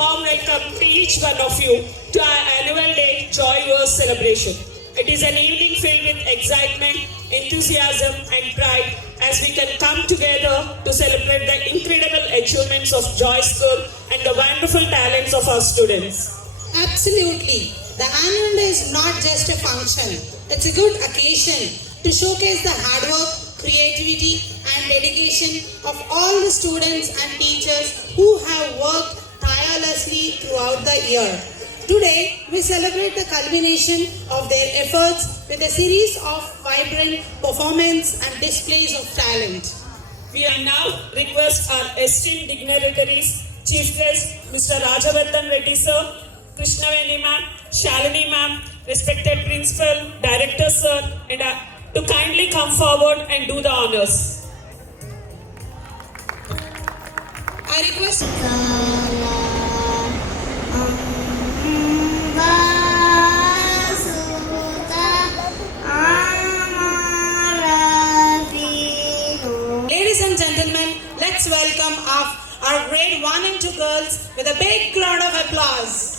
warm welcome to each one of you to our annual day Joy Yours celebration. It is an evening filled with excitement, enthusiasm and pride as we can come together to celebrate the incredible achievements of Joy School and the wonderful talents of our students. Absolutely. The annual day is not just a function. It's a good occasion to showcase the hard work, creativity and dedication of all the students and teachers who have worked tirelessly throughout the year. Today, we celebrate the culmination of their efforts with a series of vibrant performance and displays of talent. We now request our esteemed dignitaries, Chief Guest Mr. Rajavardhan Reddy Sir, Krishnaveni Ma'am, Shalini Ma'am, respected Principal, Director Sir, and to kindly come forward and do the honors. I request Ladies and gentlemen, let's welcome our grade 1 and 2 girls with a big round of applause.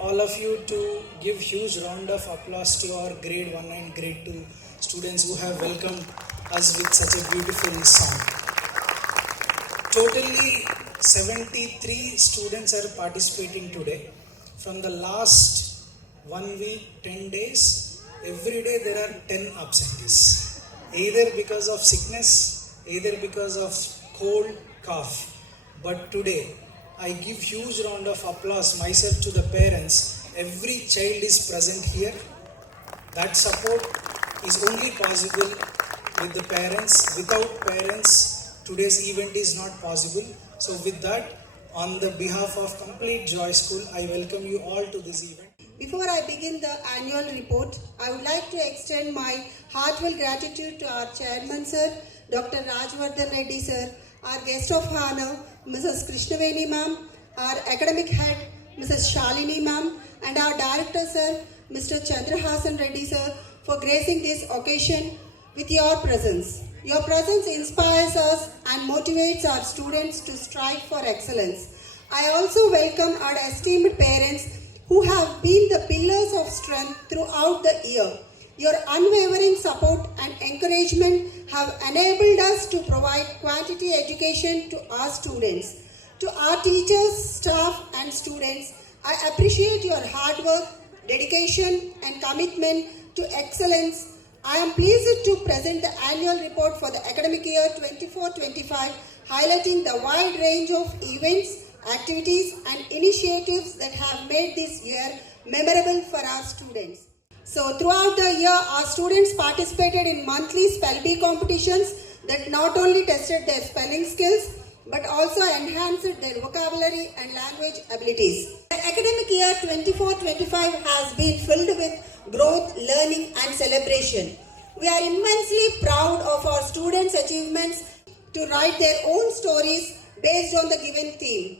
All of you to give huge round of applause to our grade 1 and grade 2 students who have welcomed us with such a beautiful song. Totally 73 students are participating today. From the last 1 week, 10 days, every day there are 10 absentees. Either because of sickness, either because of cold, cough. But today, I give huge round of applause myself to the parents. Every child is present here. That support is only possible with the parents. Without parents, today's event is not possible. So with that, on the behalf of Complete Joy School, I welcome you all to this event. Before I begin the annual report, I would like to extend my heartfelt gratitude to our chairman sir, Dr. Rajavardhan Reddy sir, our guest of honor, Mrs. Krishnaveni ma'am, our academic head, Mrs. Shalini ma'am, and our director sir, Mr. Chandrahasan Reddy sir, for gracing this occasion with your presence. Your presence inspires us and motivates our students to strive for excellence. I also welcome our esteemed parents who have been the pillars of strength throughout the year. Your unwavering support and encouragement have enabled us to provide quality education to our students. To our teachers, staff and students, I appreciate your hard work, dedication and commitment to excellence. I am pleased to present the annual report for the academic year 24-25, highlighting the wide range of events, activities and initiatives that have made this year memorable for our students. So throughout the year, our students participated in monthly Spell Bee competitions that not only tested their spelling skills but also enhanced their vocabulary and language abilities. The academic year 24-25 has been filled with growth, learning and celebration. We are immensely proud of our students' achievements to write their own stories based on the given theme.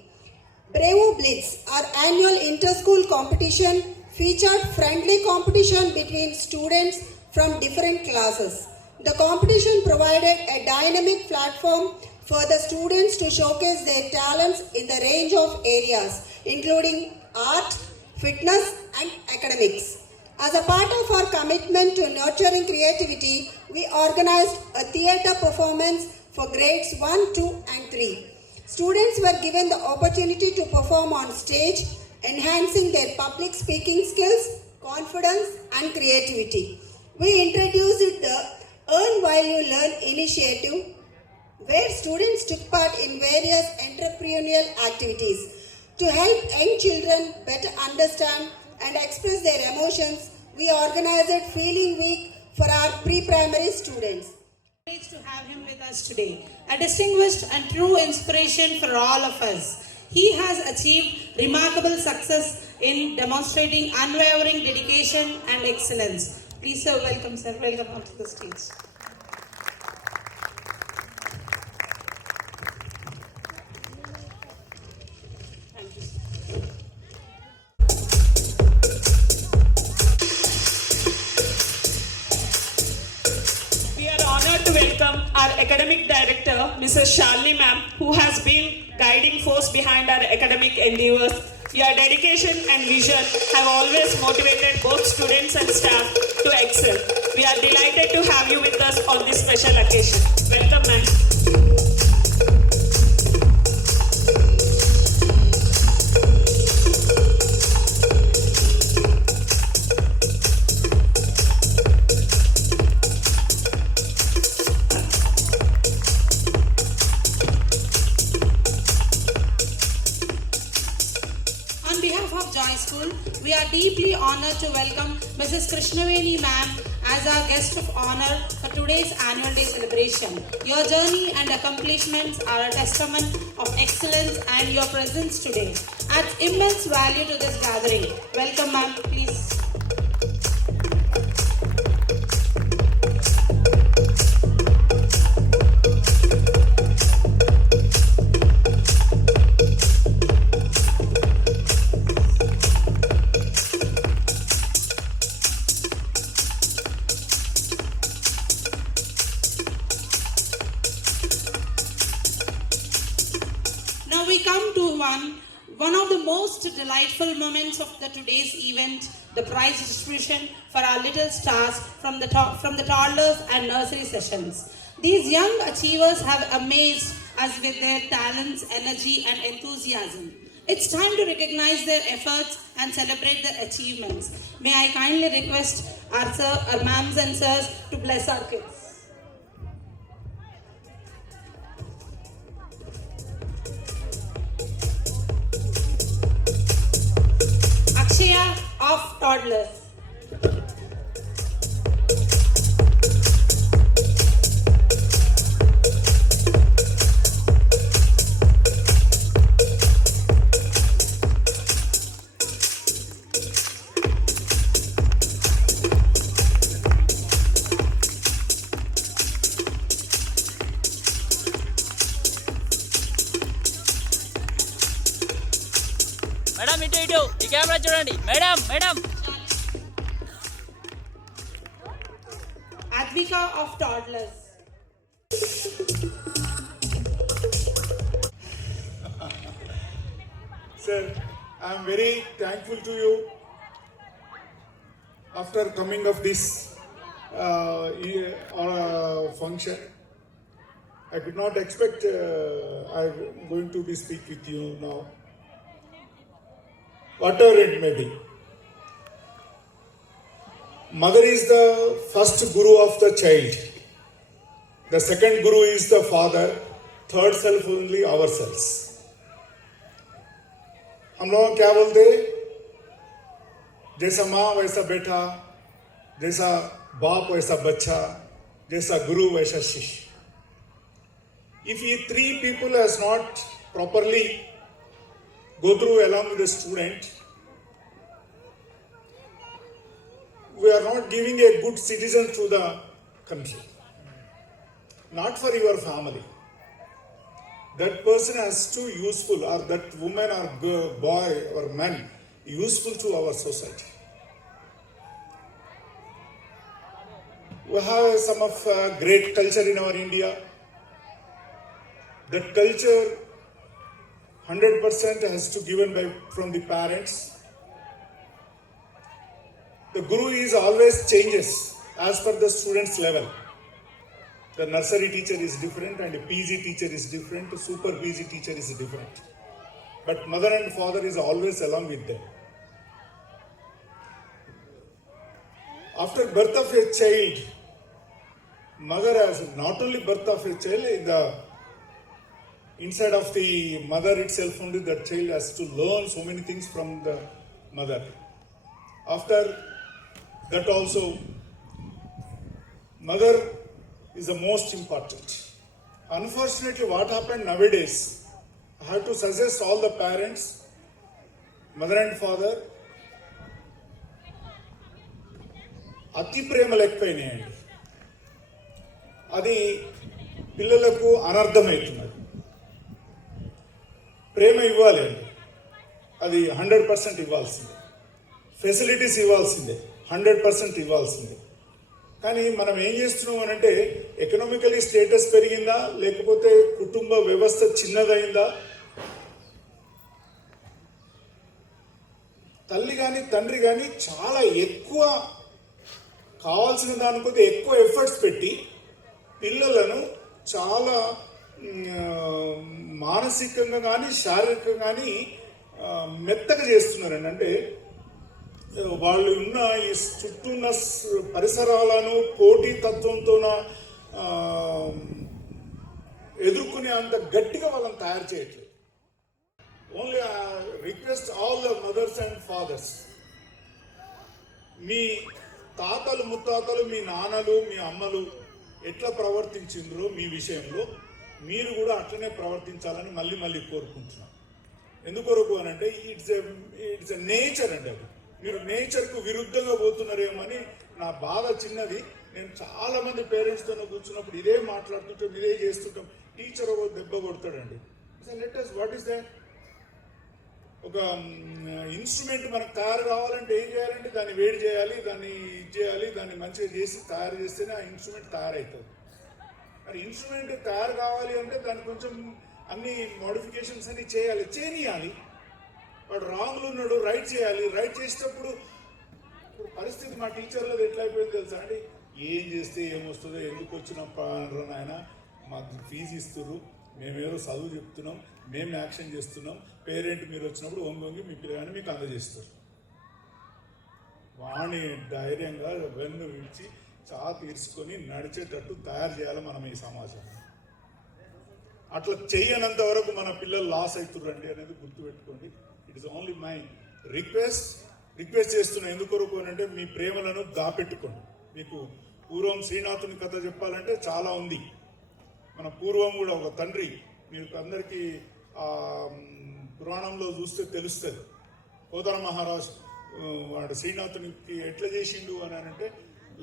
Brevo Blitz, our annual inter-school competition, featured friendly competition between students from different classes. The competition provided a dynamic platform for the students to showcase their talents in the range of areas, including art, fitness, and academics. As a part of our commitment to nurturing creativity, we organized a theatre performance for grades 1, 2, and 3. Students were given the opportunity to perform on stage, enhancing their public speaking skills, confidence, and creativity. We introduced the Earn While You Learn initiative, where students took part in various entrepreneurial activities. To help young children better understand and express their emotions, we organized Feeling Week for our pre-primary students. Privileged to have him with us today, a distinguished and true inspiration for all of us. He has achieved remarkable success in demonstrating unwavering dedication and excellence. Please, sir, welcome, sir. Welcome onto the stage. Thank you, sir. We are honored to welcome our academic director, Mrs. Shalini ma'am, who has been guiding force behind our academic endeavors. Your dedication and vision have always motivated both students and staff to excel. We are delighted to have you with us on this special occasion. Welcome, ma'am. On behalf of Joy School, we are deeply honored to welcome Mrs. Krishnaveni ma'am as our guest of honor for today's annual day celebration. Your journey and accomplishments are a testament of excellence, and your presence today adds immense value to this gathering. Welcome, ma'am, please. Now we come to one of the most delightful moments of today's event, the prize distribution for our little stars from the toddlers and nursery sessions. These young achievers have amazed us with their talents, energy, and enthusiasm. It's time to recognize their efforts and celebrate their achievements. May I kindly request our ma'ams and sirs to bless our kids. Akshaya of toddlers. Madam ఇటు ఈ camera చూడండి madam madam Advika of toddlers. Sir, I am very thankful to you after coming of this function. I could not expect I'm going to be speak with you now. Whatever it may be. Mother is the first guru of the child. The second guru is the father. Third self only ourselves. हम लोग क्या बोलते, जैसा माँ वैसा बेटा, जैसा बाप वैसा बच्चा, जैसा गुरु वैसा शिष्य. If we three people has not properly go through along with the student, we are not giving a good citizen to the country. Not for your family. That person has to useful, or that woman or boy or man useful to our society. We have some of great culture in our India. That culture 100% has to given by from the parents. The guru is always changes as per the student's level. The nursery teacher is different and a PG teacher is different, super PG teacher is different. But mother and father is always along with them. After birth of a child, mother has not only birth of a child, in the inside of the mother itself only that child has to learn so many things from the mother. After that also, mother is the most important. Unfortunately, what happened nowadays, I have to suggest all the parents, mother and father, అతి ప్రేమలు ఎక్కువైనాయండి. అది పిల్లలకు అనర్థమవుతున్నది. ప్రేమ ఇవ్వాలి అండి, అది 100% ఇవ్వాల్సిందే. Facilities ఇవ్వాల్సిందే, 100% ఇవ్వాల్సిందే. కానీ మనం ఏం చేస్తున్నాం అనంటే, ఎకనామికలీ స్టేటస్ పెరిగిందా, లేకపోతే కుటుంబ వ్యవస్థ చిన్నదైందా, తల్లి కానీ తండ్రి కానీ చాలా ఎక్కువ కావాల్సిన దానికొద్ది ఎక్కువ ఎఫర్ట్స్ పెట్టి పిల్లలను చాలా మానసికంగా కానీ శారీరకంగా కానీ మెత్తగా చేస్తున్నారండి. అంటే వాళ్ళు ఉన్న ఈ చుట్టూ ఉన్న పరిసరాలను పోటీతత్వంతో ఎదుర్కొనే అంత గట్టిగా వాళ్ళని తయారు చేయట్లేదు. Only request all the mothers and fathers, మీ తాతలు ముత్తాతలు, మీ నాన్నలు మీ అమ్మలు ఎట్లా ప్రవర్తించిండ్రో మీ విషయంలో మీరు కూడా అట్లనే ప్రవర్తించాలని మళ్ళీ మళ్ళీ కోరుకుంటున్నాం. ఎందుకొరకు అని అంటే ఇట్స్ ఎ నేచర్ అండి. అది మీరు నేచర్కు విరుద్ధంగా పోతున్నారేమో అని నా బాధ చిన్నది. నేను చాలా మంది పేరెంట్స్తో కూర్చున్నప్పుడు ఇదే మాట్లాడుతుంటాం, ఇదే చేస్తుంటాం. టీచర్ ఒక దెబ్బ కొడతాడండి. Let us what is that? ఒక ఇన్స్ట్రుమెంట్ మనకు తయారు కావాలంటే ఏం చేయాలంటే దాన్ని వేడి చేయాలి, దాన్ని చేయాలి, దాన్ని మంచిగా చేసి తయారు చేస్తేనే ఆ ఇన్స్ట్రుమెంట్ తయారవుతుంది. మరి ఇన్స్ట్రుమెంట్ తయారు కావాలి అంటే దాన్ని కొంచెం అన్ని మోడిఫికేషన్స్ అన్ని చేయనియాలి. వాడు రాంగ్లు ఉన్నాడు, రైట్ చేయాలి. రైట్ చేసేటప్పుడు ఇప్పుడు పరిస్థితి మా టీచర్లది ఎట్లా అయిపోయింది తెలుసా అండి? ఏం చేస్తే ఏమొస్తుందో, ఎందుకు వచ్చిన నాయన, మాకు ఫీజు ఇస్తున్నారు, మేమేదో చదువు చెప్తున్నాం, మేము యాక్షన్ చేస్తున్నాం, పేరెంట్ మీరు వచ్చినప్పుడు వంగి మీ పిల్లగాని మీకు అందజేస్తారు. వాణి ధైర్యంగా వెన్ను విడిచి తీర్చుకొని నడిచేటట్టు తయారు చేయాలి మనం ఈ సమాజం. అట్లా చెయ్యనంత వరకు మన పిల్లలు లాస్ అవుతుర్రండి అనేది గుర్తుపెట్టుకోండి. It is only my request చేస్తున్నా. ఎందుకొరకు అని అంటే మీ ప్రేమలను దాపెట్టుకోండి. మీకు పూర్వం శ్రీనాథుని కథ చెప్పాలంటే చాలా ఉంది. మన పూర్వం కూడా ఒక తండ్రి, మీకు అందరికీ పురాణంలో చూస్తే తెలుస్తుంది. కోదర మహారాజు వాడు శ్రీనాథునికి ఎట్లా చేసిండు అని అంటే,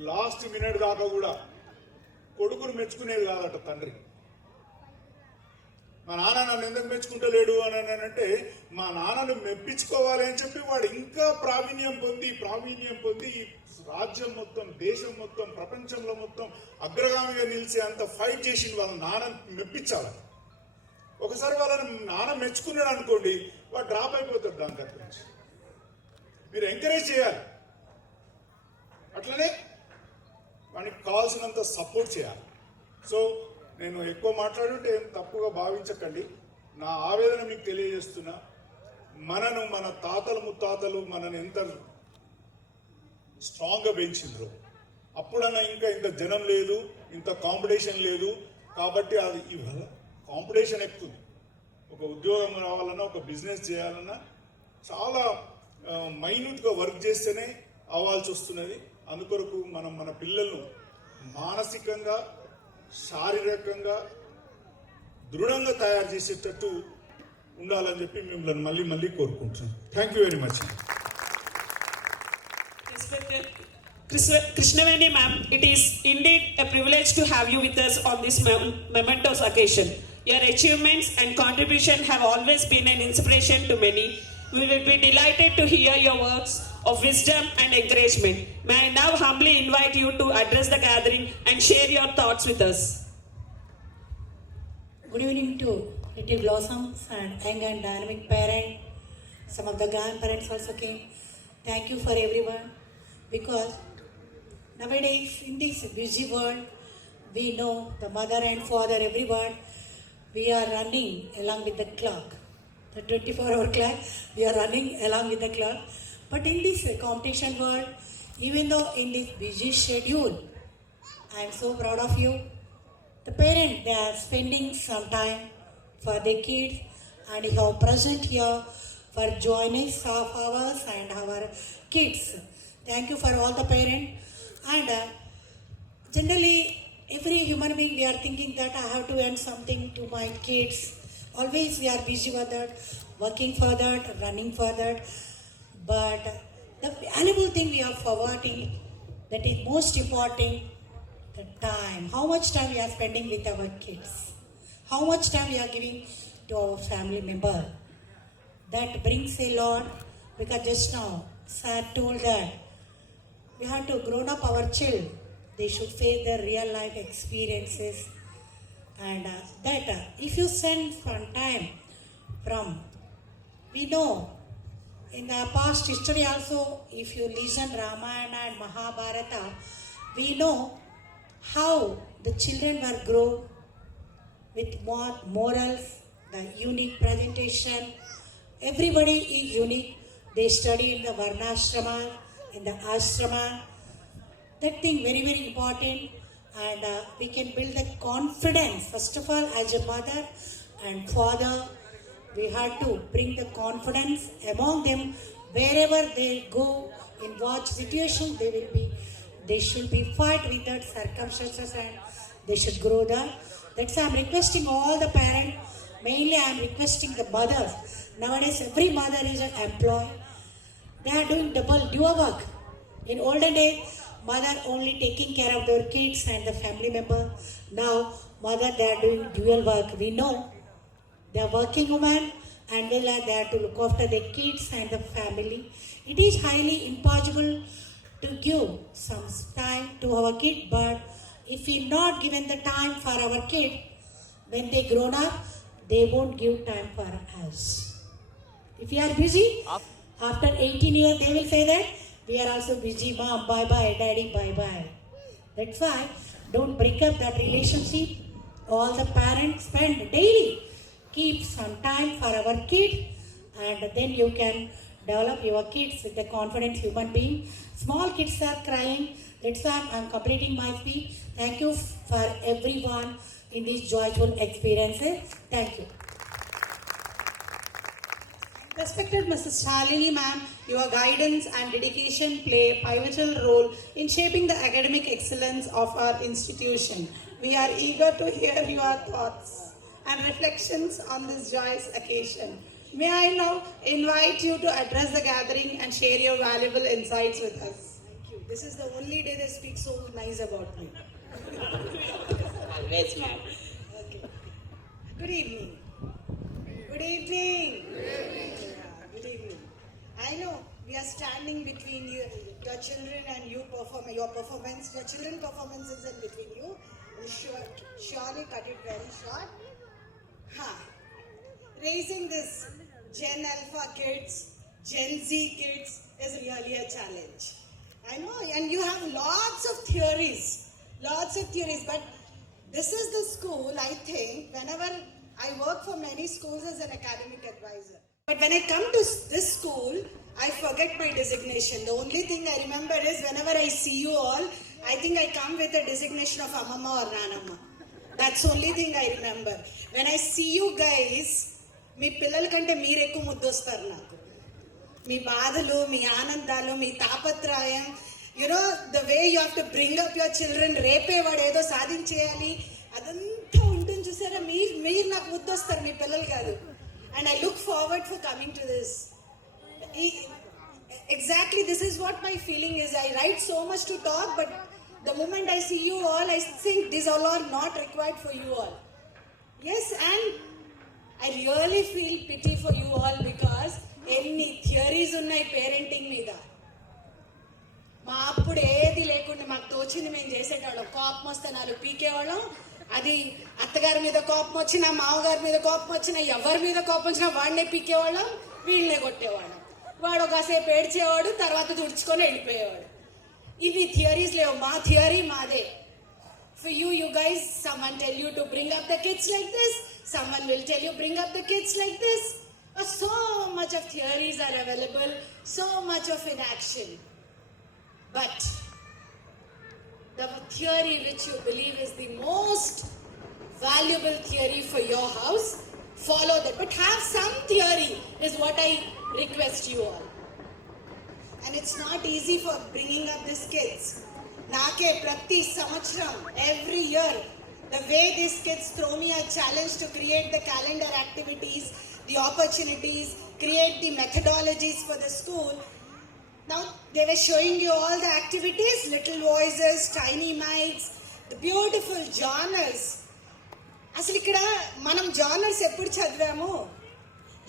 లాస్ట్ మినిట్ దాకా కూడా కొడుకును మెచ్చుకునేది కాదట తండ్రి. మా నాన్న నన్ను ఎందుకు మెచ్చుకుంటలేడు అని అంటే, మా నాన్నను మెప్పించుకోవాలి అని చెప్పి వాడు ఇంకా ప్రావీణ్యం పొంది రాజ్యం మొత్తం, దేశం మొత్తం, ప్రపంచంలో మొత్తం అగ్రగామిగా నిలిచి అంత ఫైట్ చేసిండు వాళ్ళ నాన్న మెప్పించాలి. ఒకసారి వాళ్ళని నాన్న మెచ్చుకున్నాడు అనుకోండి, వాడు డ్రాప్ అయిపోతాడు దాని దగ్గర నుంచి. మీరు ఎంకరేజ్ చేయాలి, అట్లనే వానికి కావాల్సినంత సపోర్ట్ చేయాలి. సో నేను ఎక్కువ మాట్లాడుంటే ఏం తప్పుగా భావించకండి. నా ఆవేదన మీకు తెలియజేస్తున్నా. మన తాతలు ముత్తాతలు మనని ఎంత స్ట్రాంగ్గా పెంచిండ్రు. అప్పుడన్నా ఇంకా ఇంత జనం లేదు, ఇంత కాంపిటీషన్ లేదు. కాబట్టి అది ఇవాళ కాంపిటీషన్ ఎక్కుతుంది. ఒక ఉద్యోగం రావాలన్నా, ఒక బిజినెస్ చేయాలన్నా చాలా మైన్యూట్గా వర్క్ చేస్తేనే అవ్వాల్సి వస్తున్నది. అందుకొరకు మనం మన పిల్లలను మానసికంగా శారీరకంగా దృఢంగా తయారు చేసేటట్టు ఉండాలని చెప్పి మిమ్మల్ని మళ్ళీ మళ్ళీ కోరుకుంటున్నాను. Thank you very much. Krishnaveni ma'am, it is indeed a privilege to have you with us on this momentous occasion. Your achievements and contribution have always been an inspiration to many. We will be delighted to hear your words of wisdom and encouragement. May I now humbly invite you to address the gathering and share your thoughts with us. Good evening to Little Blossoms and young and dynamic parent. Some of the grandparents also came. Thank you for everyone, because nowadays in this busy world, we know the mother and father, everyone, we are running along with the clock. The 24-hour clock, we are running along with the clock. But in this competition world, even though in this busy schedule, I am so proud of you. The parents, they are spending some time for their kids, and you have present here for joining of ours and our kids. Thank you for all the parents. And generally, every human being, we are thinking that I have to earn something to my kids. Always we are busy with that, working for that, running for that. But the valuable thing we are forgetting, that is most important, the time. How much time we are spending with our kids? How much time we are giving to our family member? That brings a lot, because just now, sir told that we have to grow up our children. They should face their real life experiences. And that if you spend some time from, we know in the past history also, if you listen Ramayana and Mahabharata, we know how the children were grown with more morals, the unique presentation. Everybody is unique. They study in the Varnashrama, in the Ashrama. That thing very, very important. And we can build the confidence. First of all, as a mother and father, we have to bring the confidence among them. Wherever they go, in what situation they should be fight with that circumstances, and they should grow there. That's why I'm requesting all the parents. Mainly I'm requesting the mothers. Nowadays every mother is an employee. They are doing double dual work. In olden days, mother only taking care of their kids and the family member. Now mother, they are doing dual work. We know they are working women, and they have to look after their kids and the family. It is highly impossible to give some time to our kid, but if we not given the time for our kid, when they grown up, they won't give time for us. If we are busy, after 18 years, they will say that we are also busy, mom, bye-bye, daddy, bye-bye. That's why don't break up that relationship. All the parents spend daily, keep some time for our kids, and then you can develop your kids with the confident human being. Small kids are crying. That's why I'm completing my speech. Thank you for everyone in these joyful experiences. Thank you. Respected Mrs. Shalini ma'am, your guidance and dedication play a pivotal role in shaping the academic excellence of our institution. We are eager to hear your thoughts and reflections on this joyous occasion. May I now invite you to address the gathering and share your valuable insights with us. Thank you. This is the only day they speak so nice about me. Always, ma'am. Okay. Good evening. Good evening. Yeah, good evening. I know we are standing between you, your children, and you perform your performance. Your children performance is in between you. We'll surely cut it very short. Raising this Gen Alpha kids, Gen Z kids is really a challenge. I know, and you have lots of theories, but this is the school, I think, whenever I work for many schools as an academic advisor. But when I come to this school, I forget my designation. The only thing I remember is whenever I see you all, I think I come with a designation of Amama or Nanama. That's the only thing I remember. When I see you guys, మీ పిల్లల కంటే మీరు ఎక్కువ ముద్దొస్తారు నాకు. మీ బాధలు, మీ ఆనందాలు, మీ తాపత్రయం, the way you have to bring up your children, రేపే వాడు ఏదో సాధించేయాలి, అదంతా ఉంటుంది చూసారా. మీరు నాకు ముద్దొస్తారు, మీ పిల్లలు కాదు. And I look forward for coming to this. Exactly, this is what my feeling is. I write so much to talk, but the moment I see you all, I think these all are not required for you all. Yes, and I really feel pity for you all because ఎన్ని theories ఉన్నాయి parenting మీద. మా అప్పుడు ఏది లేకుండా మాకు తోచింది మేము చేసేటోళ్ళం. కోపం వస్తే 4 పీకేవాళ్ళం. అది అత్తగారి మీద కోపం వచ్చినా, మామగారి మీద కోపం వచ్చినా, ఎవరి మీద కోపం వచ్చినా వాడినే పీకేవాళ్ళం, వీళ్ళనే కొట్టేవాళ్ళం. వాడు ఒకసేపు ఏడ్చేవాడు, తర్వాత తుడుచుకొని వెళ్ళిపోయేవాడు. ఇవి థియరీస్ లేవు, మా థియరీ మాదే. For you guys, someone tell you to bring up the kids like this, someone will tell you bring up the kids like this. So much of theories are available, so much of inaction. But the theory which you believe is the most valuable theory for your house, follow that. But have some theory is what I request you all. And it's not easy for bringing up these kids. Nake prati samachram, every year, the way these kids throw me a challenge to create the calendar activities, the opportunities, create the methodologies for the school. Now they were showing you all the activities, little voices, tiny mics, the beautiful genres. అసలు ఇక్కడ మనం genres ఎప్పుడు చదివాము,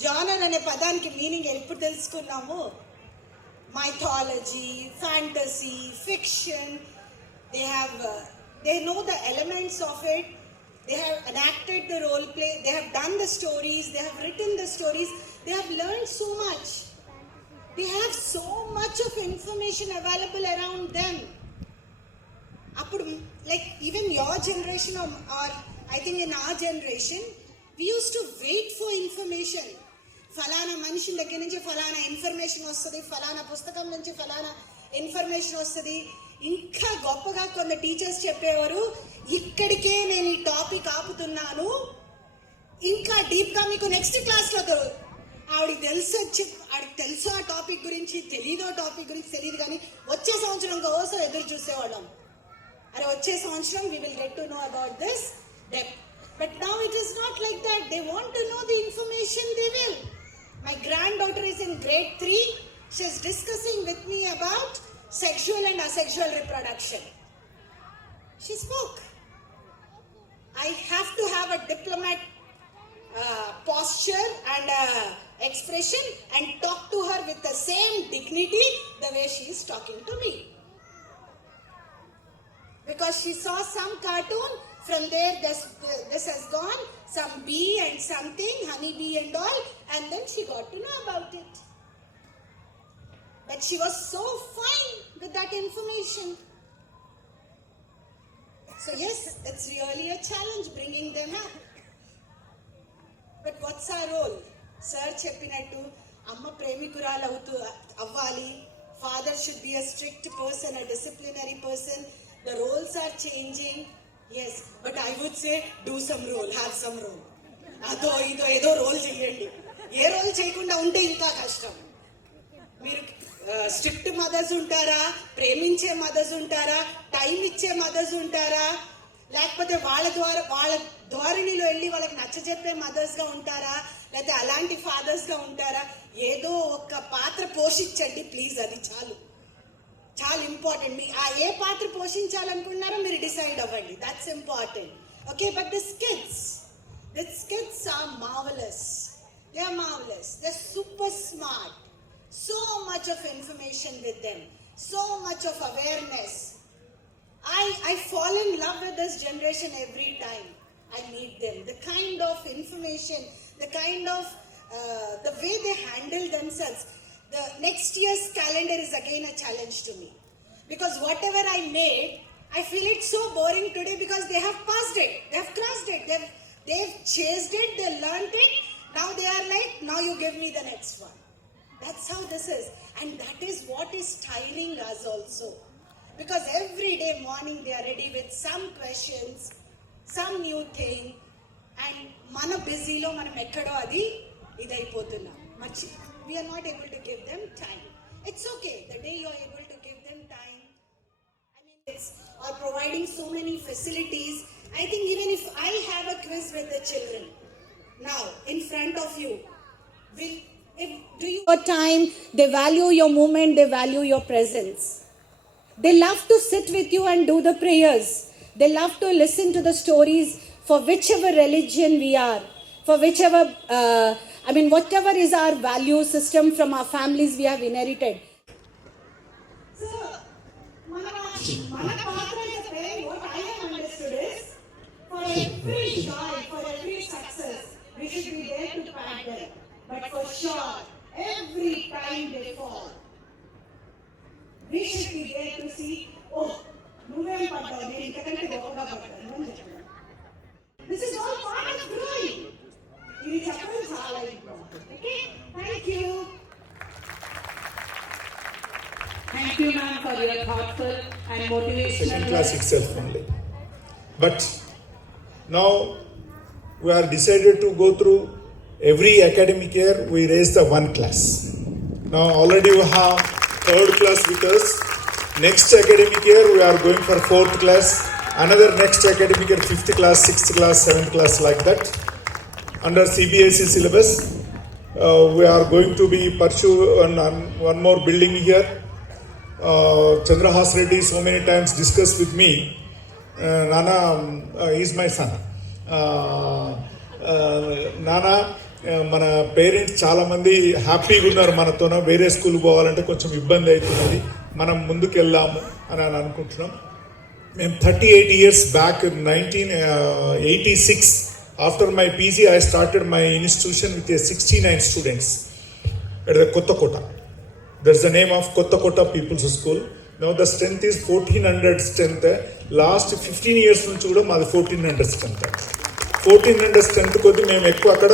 genre అనే పదానికి meaning ఎప్పుడు తెలుసుకున్నాము? Mythology, fantasy, fiction, they know the elements of it. They have enacted the role play, they have done the stories, they have written the stories, they have learned so much. They have so much of information available around them. Appudu, like even your generation or I think in our generation, we used to wait for information. ఫలానా మనిషి దగ్గర నుంచి ఫలానా information వస్తుంది, ఫలానా పుస్తకం నుంచి ఫలానా ఇన్ఫర్మేషన్ వస్తుంది. ఇంకా గొప్పగా కొన్ని టీచర్స్ చెప్పేవారు, ఇక్కడికే నేను ఈ టాపిక్ ఆపుతున్నాను, ఇంకా డీప్గా మీకు నెక్స్ట్ క్లాస్లో దొరుకుతుంది. ఆవిడకి తెలుసు ఆ టాపిక్ గురించి, తెలీదు ఆ టాపిక్ గురించి తెలియదు, కానీ వచ్చే సంవత్సరం కోసం ఎదురు చూసేవాళ్ళం. అరే వచ్చే సంవత్సరం we will get to know about this depth. But now it is not like that. They want to know the information, they will. My granddaughter is in grade 3. She is discussing with me about sexual and asexual reproduction. She spoke. I have to have a diplomat posture and expression and talk to her with the same dignity the way she is talking to me. Because she saw some cartoon, from there this has gone, some bee and something, honey bee and all, and then she got to know about it. But she was so fine with that information. So yes, it's really a challenge bringing them up. But what's our role? Sir cheppinattu, amma premikuralu avvali, father should be a strict person, a disciplinary person. The roles are changing. Yes, but I would say do some role, have some role. అదో ఇదో ఏదో role చేయండి. ఏ role చేయకుండా ఉంటే ఇంకా కష్టం. మీరు strict mothers ఉంటారా, ప్రేమించే మదర్స్ ఉంటారా, టైం ఇచ్చే మదర్స్ ఉంటారా, లేకపోతే వాళ్ళ ధోరణిలో వెళ్ళి వాళ్ళకి నచ్చజెప్పే మదర్స్గా ఉంటారా, లేకపోతే అలాంటి ఫాదర్స్గా ఉంటారా? ఏదో ఒక పాత్ర పోషించండి ప్లీజ్, అది చాలు. చాలా ఇంపార్టెంట్. మీ ఏ పాత్ర పోషించాలనుకున్నారో మీరు డిసైడ్ అవ్వండి. That's important. Okay, but this kids are marvellous. They are marvellous. They are super smart. So much of information with them, so much of awareness. I fall in love with this generation every time I meet them. The kind of information, the kind of the way they handle themselves. The next year's calendar is again a challenge to me, because whatever I made, I feel it so boring today because they have passed it, they have crossed it, they've chased it, they learned it. Now they are like, now you give me the next one. That's how this is, and that is what is tiring us also, because every day morning they are ready with some questions, some new thing, and mana busy lo manam ekkado adi idaipotunnam. We are not able to give them time. It's okay. The day you are able to give them time, parents are providing so many facilities. I think even if I have a quiz with the children now in front of you, do you your time, they value your movement, they value your presence. They love to sit with you and do the prayers. They love to listen to the stories for whichever religion we are, for whichever, whatever is our value system from our families we have inherited. So, Manapatra is a parent. What I have understood is, for every joy, for every success, we should be there to pat them. But for sure, every time they fall, we should be there to see, oh, this is all part of growing. Okay, thank you. Thank you, ma'am, for your thoughtful and Second motivational class itself only. But now we are decided to go through every academic year, we raise the one class. Now already we have third class with us. Next academic year we are going for fourth class. Another next academic year, fifth class, sixth class, seventh class, like that. Under CBSE syllabus, we are going to be pursue one more building here. Chandrahas Reddy so many times discussed with me. Nana is my son. Nana, మన parents చాలా మంది హ్యాపీగా ఉన్నారు మనతోన, వేరే school పోవాలంటే కొంచెం ఇబ్బంది అవుతున్నది, మనం ముందుకు వెళ్దాము అని అనుకుంటున్నాం. మేము 38 years back in 1986, after my PG, I started my institution with 69 students at the Kottakota. That's the name of Kottakota People's School. Now the strength is 1400 strength. Last 15 years నుంచి కూడా మాది 1400 strength. 1400 strength కొద్ది మేము ఎక్కువ అక్కడ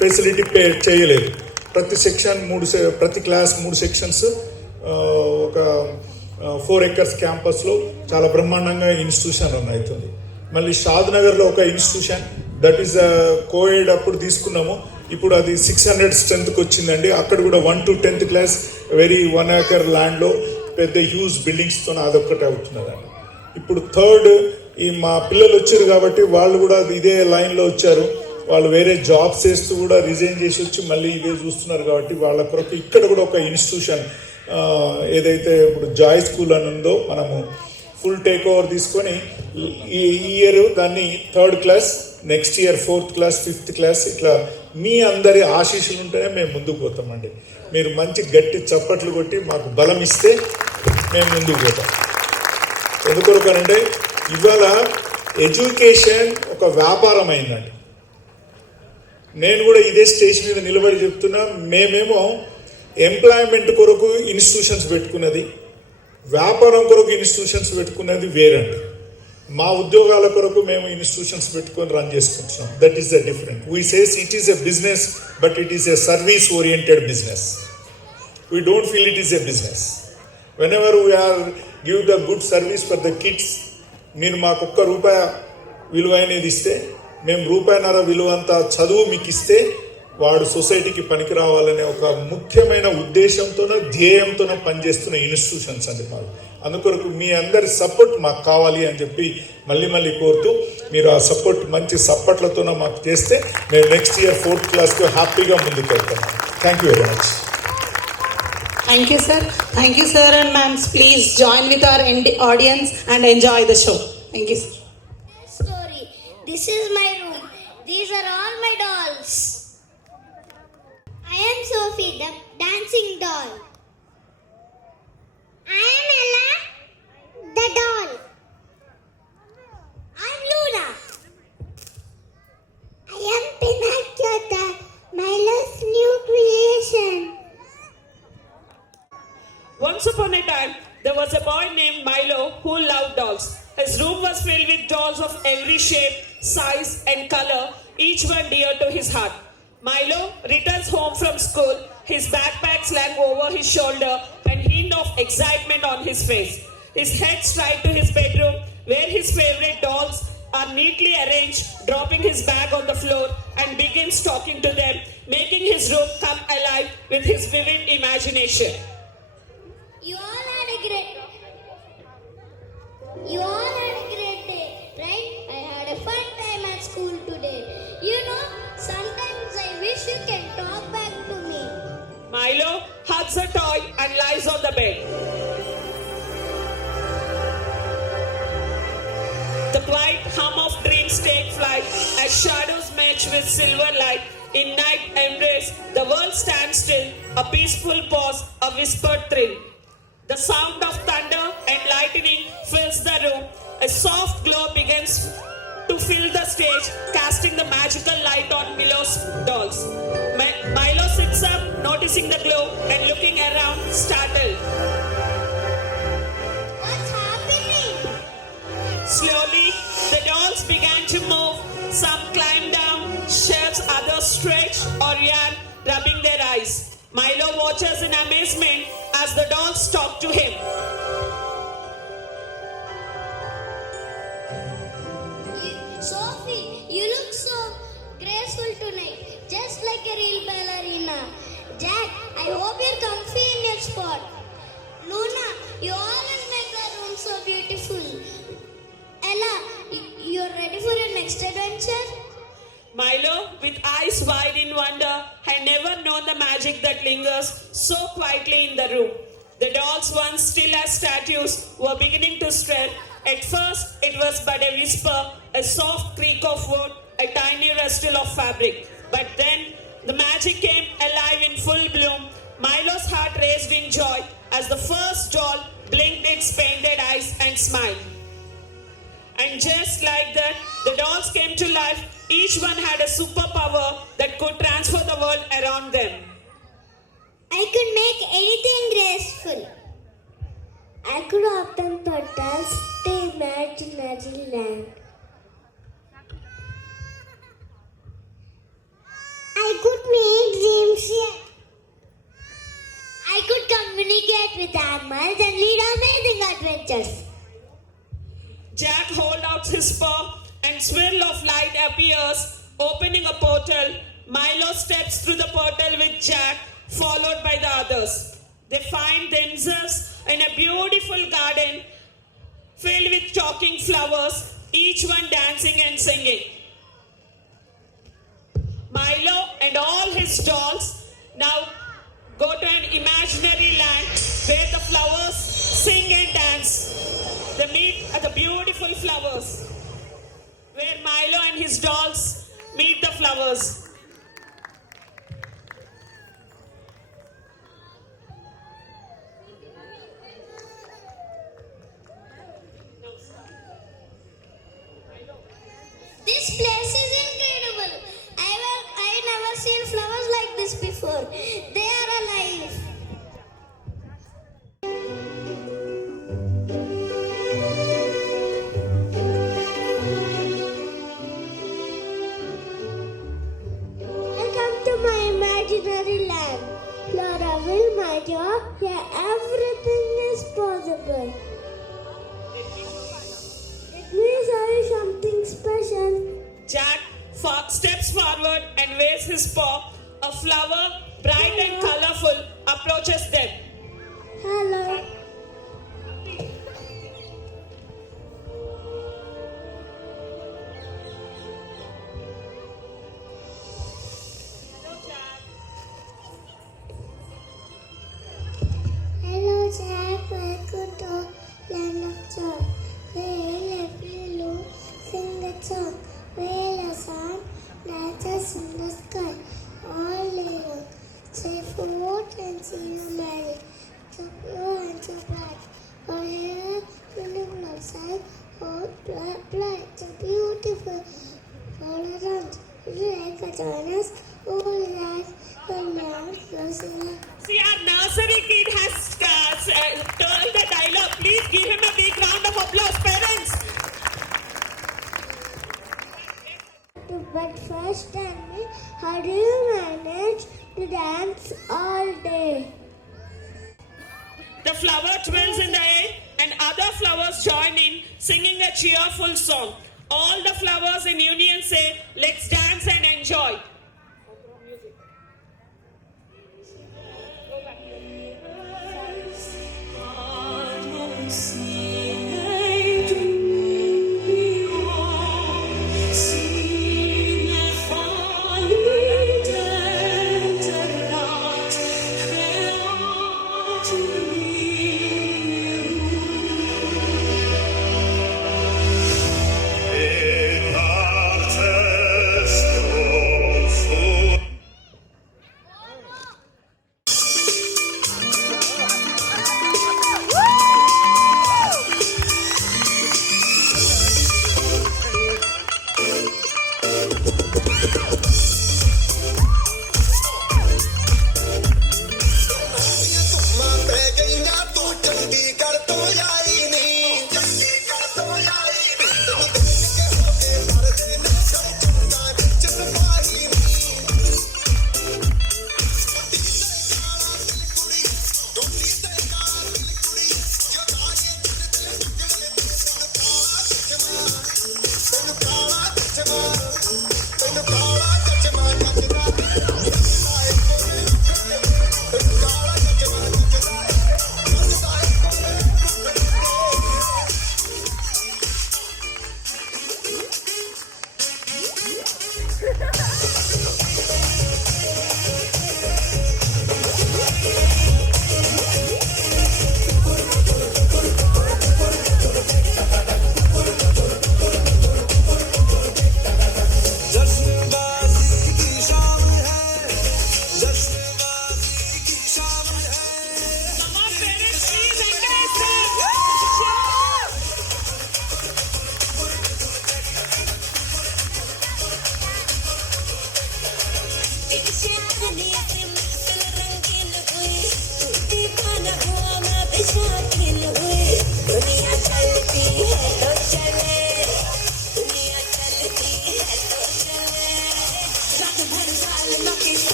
facility చేయలేదు. ప్రతి section ప్రతి క్లాస్ 3 సెక్షన్స్, ఒక 4 acres క్యాంపస్లో చాలా బ్రహ్మాండంగా ఇన్స్టిట్యూషన్ రన్ అవుతుంది. మళ్ళీ షాద్ నగర్లో ఒక ఇన్స్టిట్యూషన్, దట్ ఈస్ కోఎడ్ అప్పుడు తీసుకున్నాము, ఇప్పుడు అది 600 స్ట్రెంత్కి వచ్చిందండి. అక్కడ కూడా 1 to 10th class very 1 acre ల్యాండ్లో పెద్ద హ్యూజ్ బిల్డింగ్స్తో అదొక్కటే అవుతున్నదండి. ఇప్పుడు థర్డ్ మా పిల్లలు వచ్చారు కాబట్టి వాళ్ళు కూడా ఇదే లైన్లో వచ్చారు. వాళ్ళు వేరే జాబ్స్ చేస్తూ కూడా రిజైన్ చేసి వచ్చి మళ్ళీ ఇవే చూస్తున్నారు కాబట్టి వాళ్ళ కొరకు ఇక్కడ కూడా ఒక ఇన్స్టిట్యూషన్ ఏదైతే ఇప్పుడు జాయ్ స్కూల్ అని ఉందో మనము ఫుల్ టేక్ ఓవర్ తీసుకొని ఈ ఇయర్ దాన్ని 3rd class, next year 4th class, 5th class, ఇట్లా మీ అందరి ఆశీస్సులు ఉంటేనే మేము ముందుకు పోతామండి. మీరు మంచి గట్టి చప్పట్లు కొట్టి మాకు బలం ఇస్తే మేము ముందుకు పోతాం. ఎందుకొరకనంటే ఇవాళ ఎడ్యుకేషన్ ఒక వ్యాపారం అయిందండి. నేను కూడా ఇదే స్టేజ్ మీద నిలబడి చెప్తున్నా, మేమేమో ఎంప్లాయ్మెంట్ కొరకు ఇన్స్టిట్యూషన్స్ పెట్టుకున్నది, వ్యాపారం కొరకు ఇన్స్టిట్యూషన్స్ పెట్టుకున్నది వేరండి. మా ఉద్యోగాల కొరకు మేము ఇన్స్టిట్యూషన్స్ పెట్టుకొని రన్ చేసుకుంటున్నాం. That is the different. We says it is a business, but it is a service oriented business. We don't feel it is a business. Whenever we are give the good service for the kids, మీరు మాకు ₹1 విలువైనది ఇస్తే, మేము ₹1.5 విలువంత చదువు మీకు ఇస్తే వాడు సొసైటీకి పనికి రావాలనే ఒక ముఖ్యమైన ఉద్దేశంతోనో ధ్యేయంతోనో పనిచేస్తున్న ఇన్స్టిట్యూషన్స్ అండి మాకు. అందుకొరకు మీ అందరి సపోర్ట్ మాకు కావాలి అని చెప్పి మళ్ళీ కోరుతూ, మీరు ఆ సపోర్ట్ మంచి సపోర్ట్లతోనో మాకు చేస్తే మేము నెక్స్ట్ ఇయర్ 4th classకి హ్యాపీగా ముందుకు వెళ్తాం. Thank you very much. Thank you, sir. Thank you, sir and ma'ams. Please join with our audience and enjoy the show. Thank you, sir. Story. This is my room. These are all my dolls. I am Sophie, the dancing doll. I am Ella, the doll. I am Luna. I am Pinocchio, the Milo's new creation. Once upon a time, there was a boy named Milo who loved dolls. His room was filled with dolls of every shape, size, and color, each one dear to his heart. Milo returns home from school, his backpack slung over his shoulder, and hint of excitement on his face. His head straight to his bedroom, where his favorite dolls are neatly arranged, dropping his bag on the floor, and begins talking to them, making his room come alive with his vivid imagination. You all had a great You all had a great day, right? I had a fun time at school today. You know, sometimes I wish you can talk back to me. Milo hugs a toy and lies on the bed. The quiet hum of dreams take flight as shadows match with silver light. In night embrace, the world stands still, a peaceful pause, a whispered thrill. The sound of thunder and lightning fills the room. A soft glow begins to fill the stage, casting the magical light on Milo's dolls. Milo sits up, noticing the glow and looking around, startled. What's happening? Slowly, the dolls began to move. Some climbed down shelves, others stretched or yawned, rubbing their eyes. Milo watches in amazement as the dolls talk to him. Sophie, you look so graceful tonight, just like a real ballerina. Jack, I hope you're comfy in your spot. Luna, you always make the room so beautiful. Ella, you're ready for your next adventure? Milo, with eyes wide in wonder, had never known the magic that lingers so quietly in the room. The dolls, once still as statues, were beginning to stir. At first, it was but a whisper, a soft creak of wood, a tiny rustle of fabric. But then, the magic came alive in full bloom. Milo's heart raced in joy as the first doll blinked its painted eyes and smiled. And just like that, the dolls came to life. Each one had a superpower that could transform the world around them. I could make anything graceful. I could open portals to imaginary land. I could make dreams real. I could communicate with animals and lead amazing adventures. Jack holds out his paw and swirl of light appears, opening a portal. Milo steps through the portal with Jack, followed by the others. They find themselves in a beautiful garden filled with talking flowers, each one dancing and singing. Milo and all his dolls now go to an imaginary land where the flowers sing and dance. They meet at the beautiful flowers, where Milo and his dolls meet the flowers. This place is incredible. I never seen flowers like this before. They are alive. Welcome to my imaginary land. Floraville, my dear, here everything is possible. Let me show you something special. Jack steps forward and waves his paw. A flower, bright and colorful, approaches them. Hello. Hello, Jack. Welcome to Land of Joy. Where every loon sing a song. Where a sun lights in the sky. All living, say food and see you merry. So pure and so bright. For here, feeling outside, hot, bright, so beautiful. All around, like a join us, all life, and now, See, our nursery kid has told the dialogue. Please give him a big round of applause, parents. But first tell me, how do you manage to dance all day? The flower twirls in the air and other flowers join in, singing a cheerful song. All the flowers in union say, let's dance and enjoy.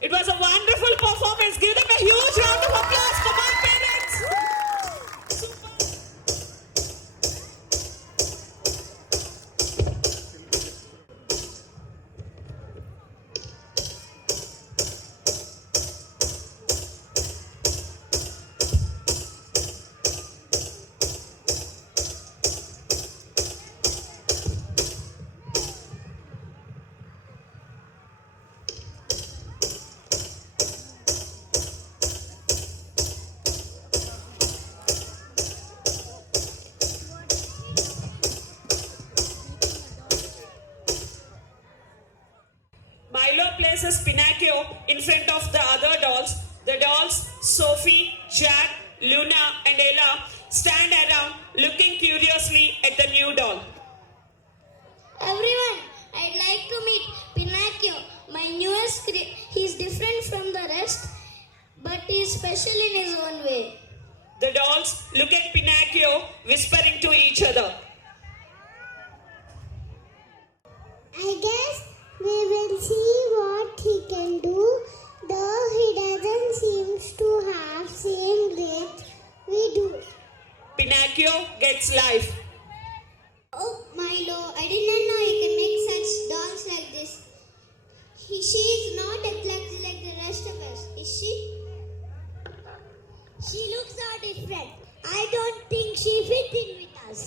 It was a wonderful performance. Give them a huge round of applause for my parents. Milo places Pinocchio in front of the other dolls. The dolls, Sophie, Jack, Luna, and Ella, stand around looking curiously at the new doll. Everyone, I'd like to meet Pinocchio, my newest he's different from the rest, but he's special in his own way. The dolls look at Pinocchio, whispering to each other. I guess we will see what he can do, though he doesn't seem to have same great we do. Pinocchio gets life. Oh, Milo, I didn't know you can make such dolls like this. She is not exactly like the rest of us, is she? She looks so different. I don't think she fits in with us.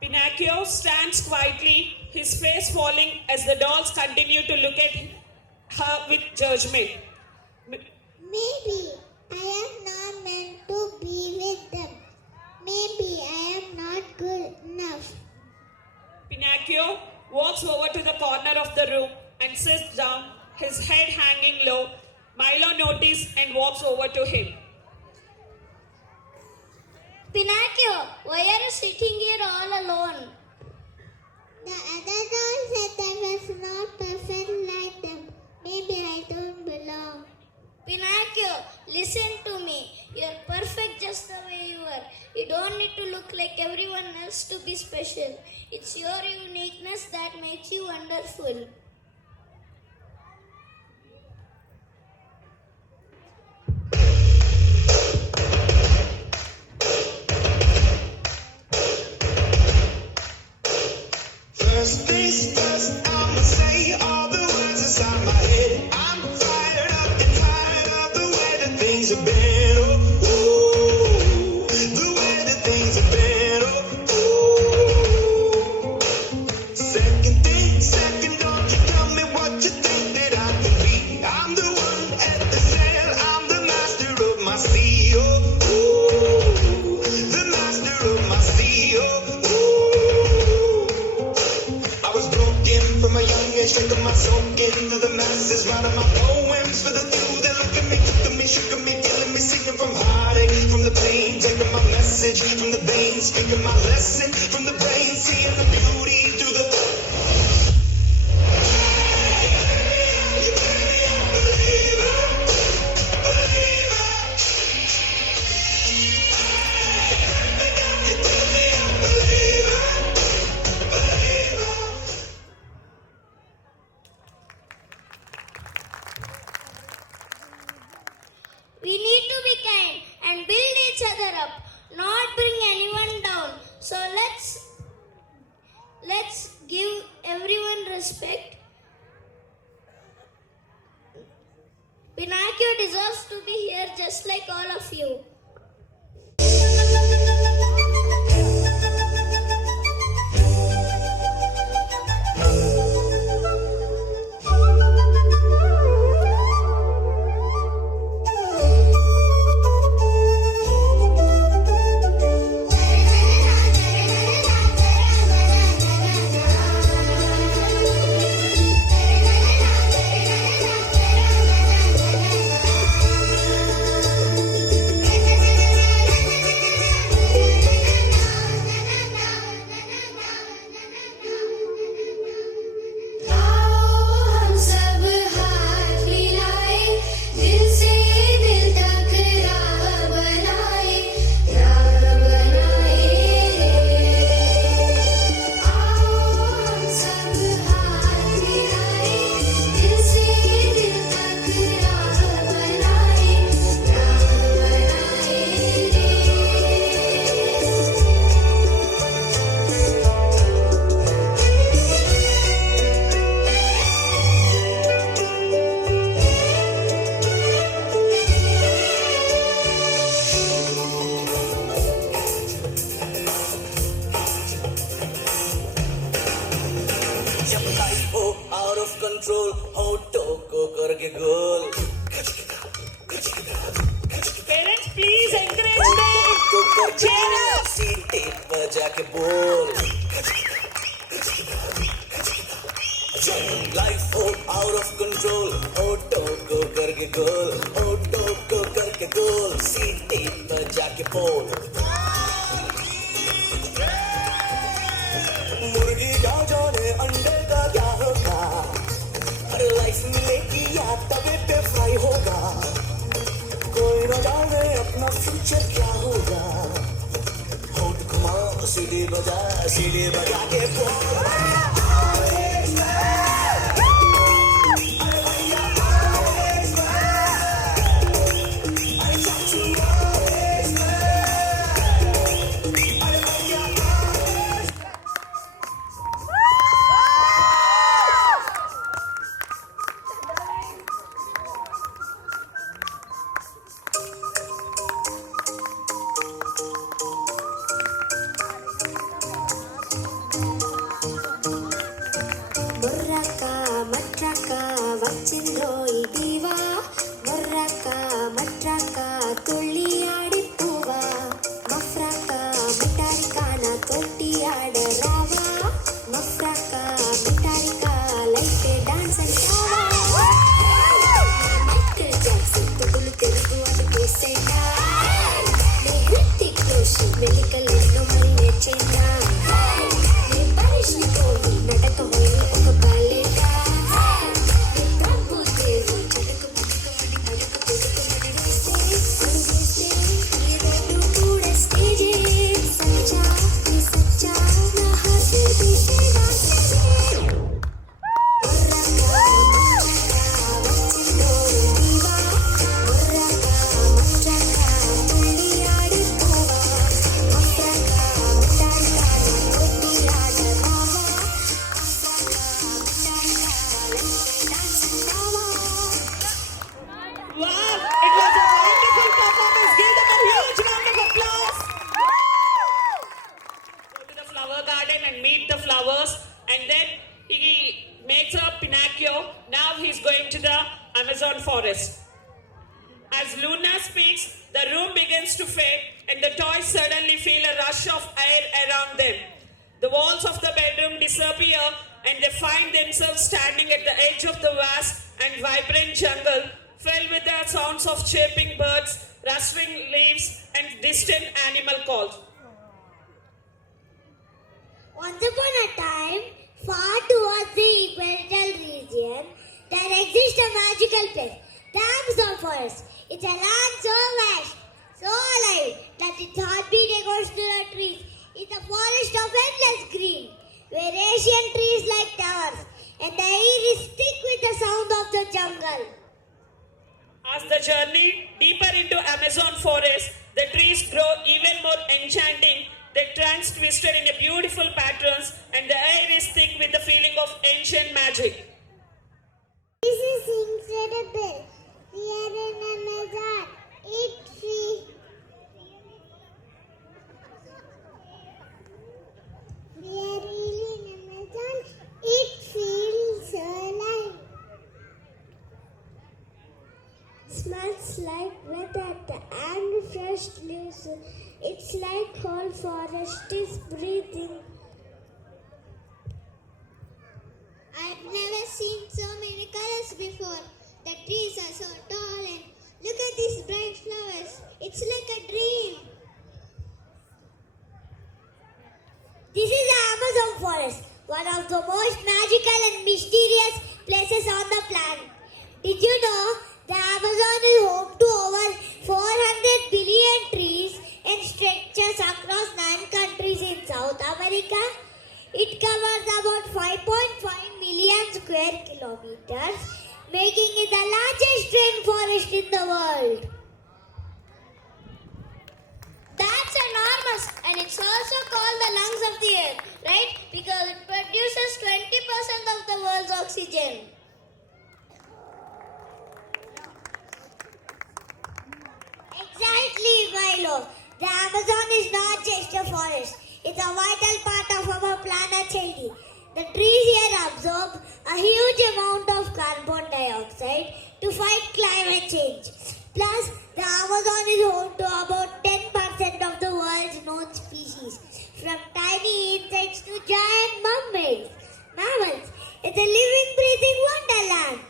Pinocchio stands quietly, his face falling as the dolls continue to look at her with judgment. Maybe I am not meant to be with them. Maybe I am not good enough. Pinocchio walks over to the corner of the room and sits down, his head hanging low. Milo notices and walks over to him. Pinocchio, why are you sitting here all alone? The other dolls said I was not perfect like them. Maybe I don't belong. Pinocchio, listen to me. You're perfect just the way you are. You don't need to look like everyone else to be special. It's your uniqueness that makes you wonderful. First things first, I'ma say all the words inside my head. I'm fired up and tired of the way that things have been. Oh, oh, the way that things have been. Oh, oh. Second thing, second, don't you tell me what you think that I can be. I'm the one at the sail, I'm the master of my sea. Oh, oh, the master of my sea. Oh, oh. I was broken from a young age, drinking my soak into the masses, writing my poems for the few that look at me, took at me, shook at me, killing me, singing from heartache, from the pain, taking my message from the veins, speaking my lesson from the brain, seeing the beauty through the. You baby, I believe it, believe it. You tell me I believe it, believe it. We need to be kind and build each other up, not bring anyone down. So let's respect? Pinocchio deserves to be here just like all of you. जब life हो out of control होठों को करके गोल Parents, please encourage them. Cheer up. सीटे बजा के बोल life हो आउट ऑफ कंट्रोल होठों को करके गोल होठों को करके गोल सीटे बजा के बोल मुर्गी का जाने अंडे का क्या होगा अरे लाइफ मिलेगी या तवे पे फ्राई होगा कोई न जाने अपना फ्यूचर क्या होगा होठ घुमा सीढ़ी बजा के बोल Amazon forest. As Luna speaks, the room begins to fade and the toys suddenly feel a rush of air around them. The walls of the bedroom disappear and they find themselves standing at the edge of the vast and vibrant jungle filled with the sounds of chirping birds, rustling leaves and distant animal calls. Once upon a time, far towards the equatorial region, there exists a magical place, the Amazon forest. It's a land so vast, so alive, that its heartbeat echoes to the trees. It's a forest of endless green, where ancient trees like towers, and the air is thick with the sound of the jungle. As the journey deeper into Amazon forest, the trees grow even more enchanting. The trunks twisted in a beautiful patterns, and the air is thick with the feeling of ancient magic. like whole forest is breathing. I've never seen so many colors before. The trees are so tall and look at these bright flowers. It's like a dream. This is the Amazon forest, one of the most magical and mysterious places on the planet. Did you know the Amazon is home to over 400 billion trees and stretches across 9 countries in South America? It covers about 5.5 million square kilometers, making it the largest rainforest in the world. That's enormous, and it's also called the lungs of the earth, right? Because it produces 20% of the world's oxygen. Exactly, Milo. The Amazon is not just a forest. It's a vital part of our planet's health. The trees here absorb a huge amount of carbon dioxide to fight climate change. Plus, the Amazon is home to about 10% of the world's known species, from tiny insects to giant mammals. It's a living, breathing wonderland.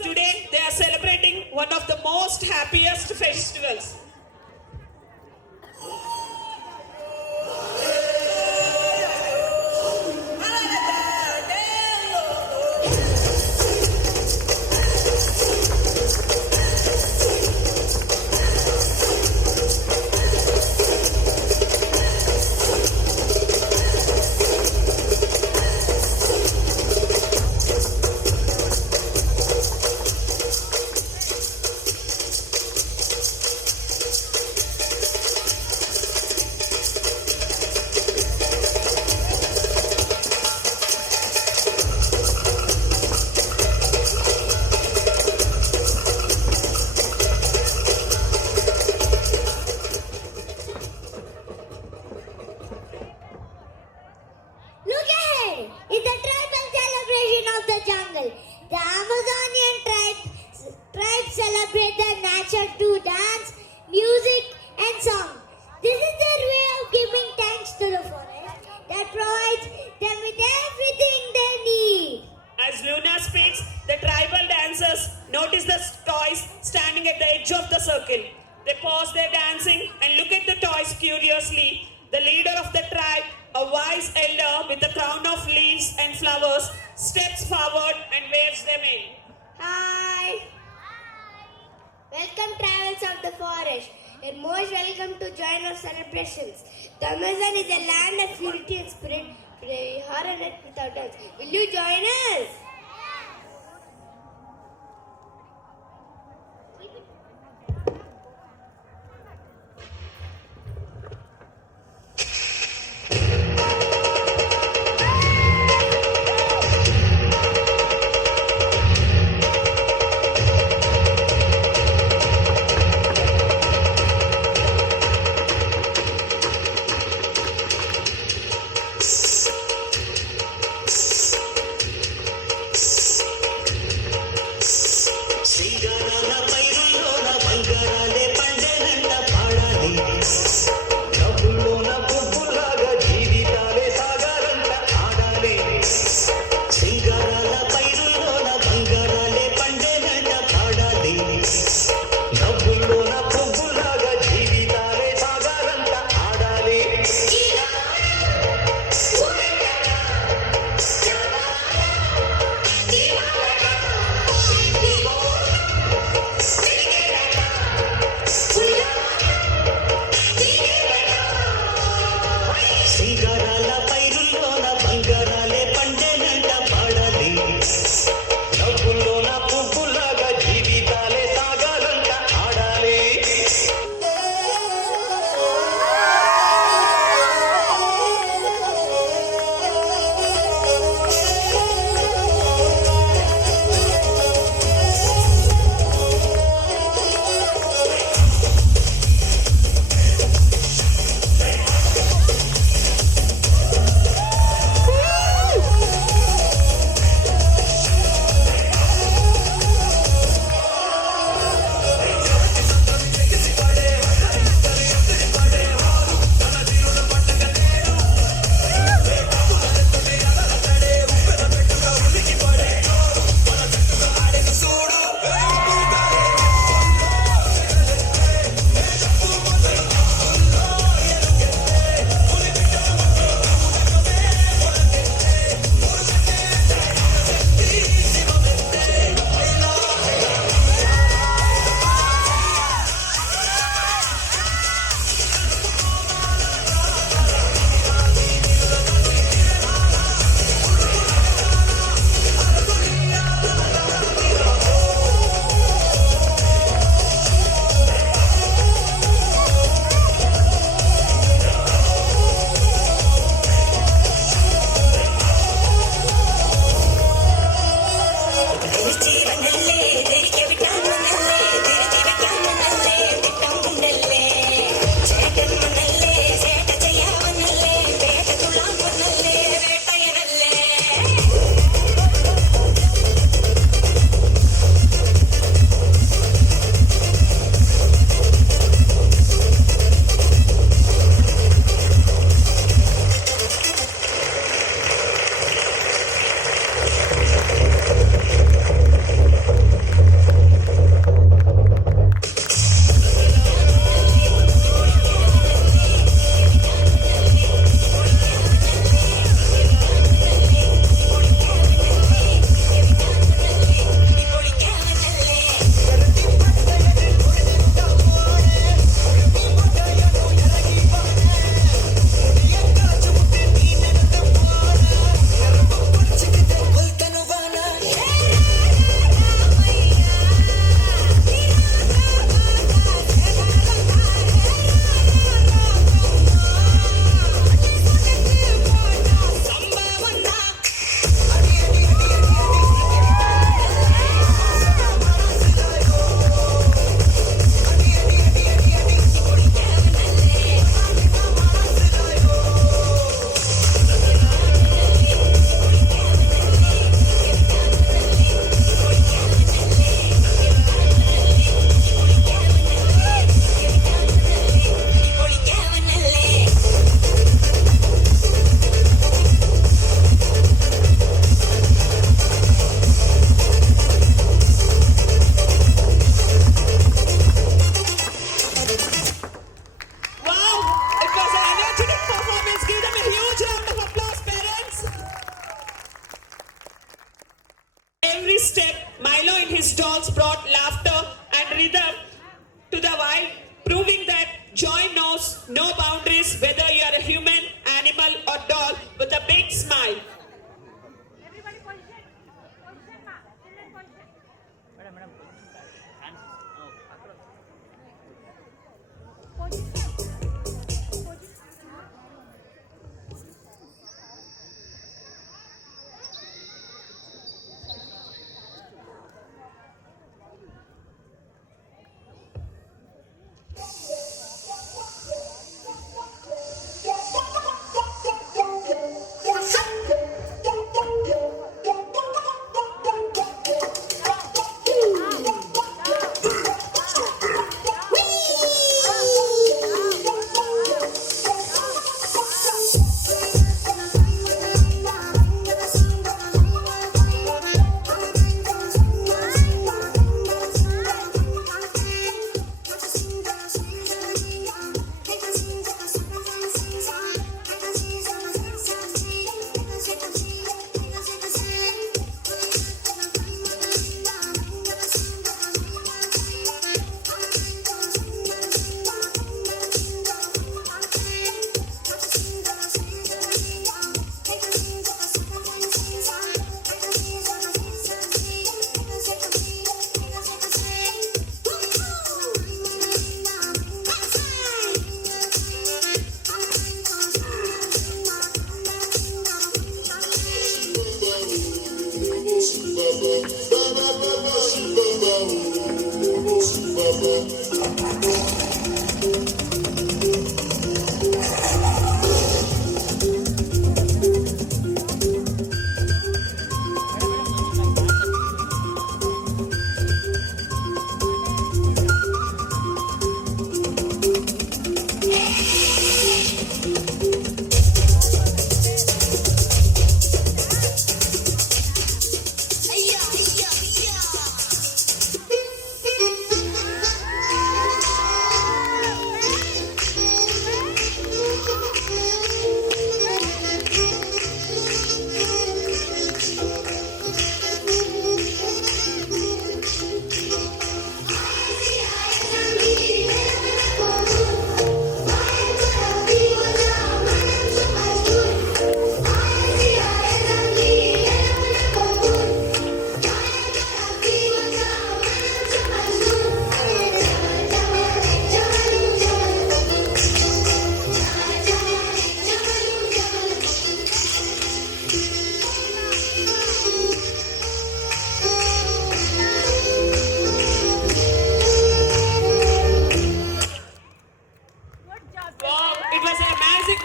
Today, they are celebrating one of the most happiest festivals. Look ahead! It's the tribal celebration of the jungle. The Amazonian tribes celebrate their nature through dance, music, and song. This is their way of giving thanks to the forest that provides them with everything they need. As Luna speaks, the tribal dancers notice the toys standing at the edge of the circle. They pause their dancing and look at the toys curiously. The leader of the tribe, a wise elder with a crown of leaves and flowers, steps forward and waves them in. Hi! Welcome, travelers of the forest. You're most welcome to join our celebrations. The Amazon is a land of unity and spirit. Today we honor it without dance. Will you join us? No boundaries, whether you are a human, animal, or doll, with a big smile. Madam, madam. Hands. Wow, it was an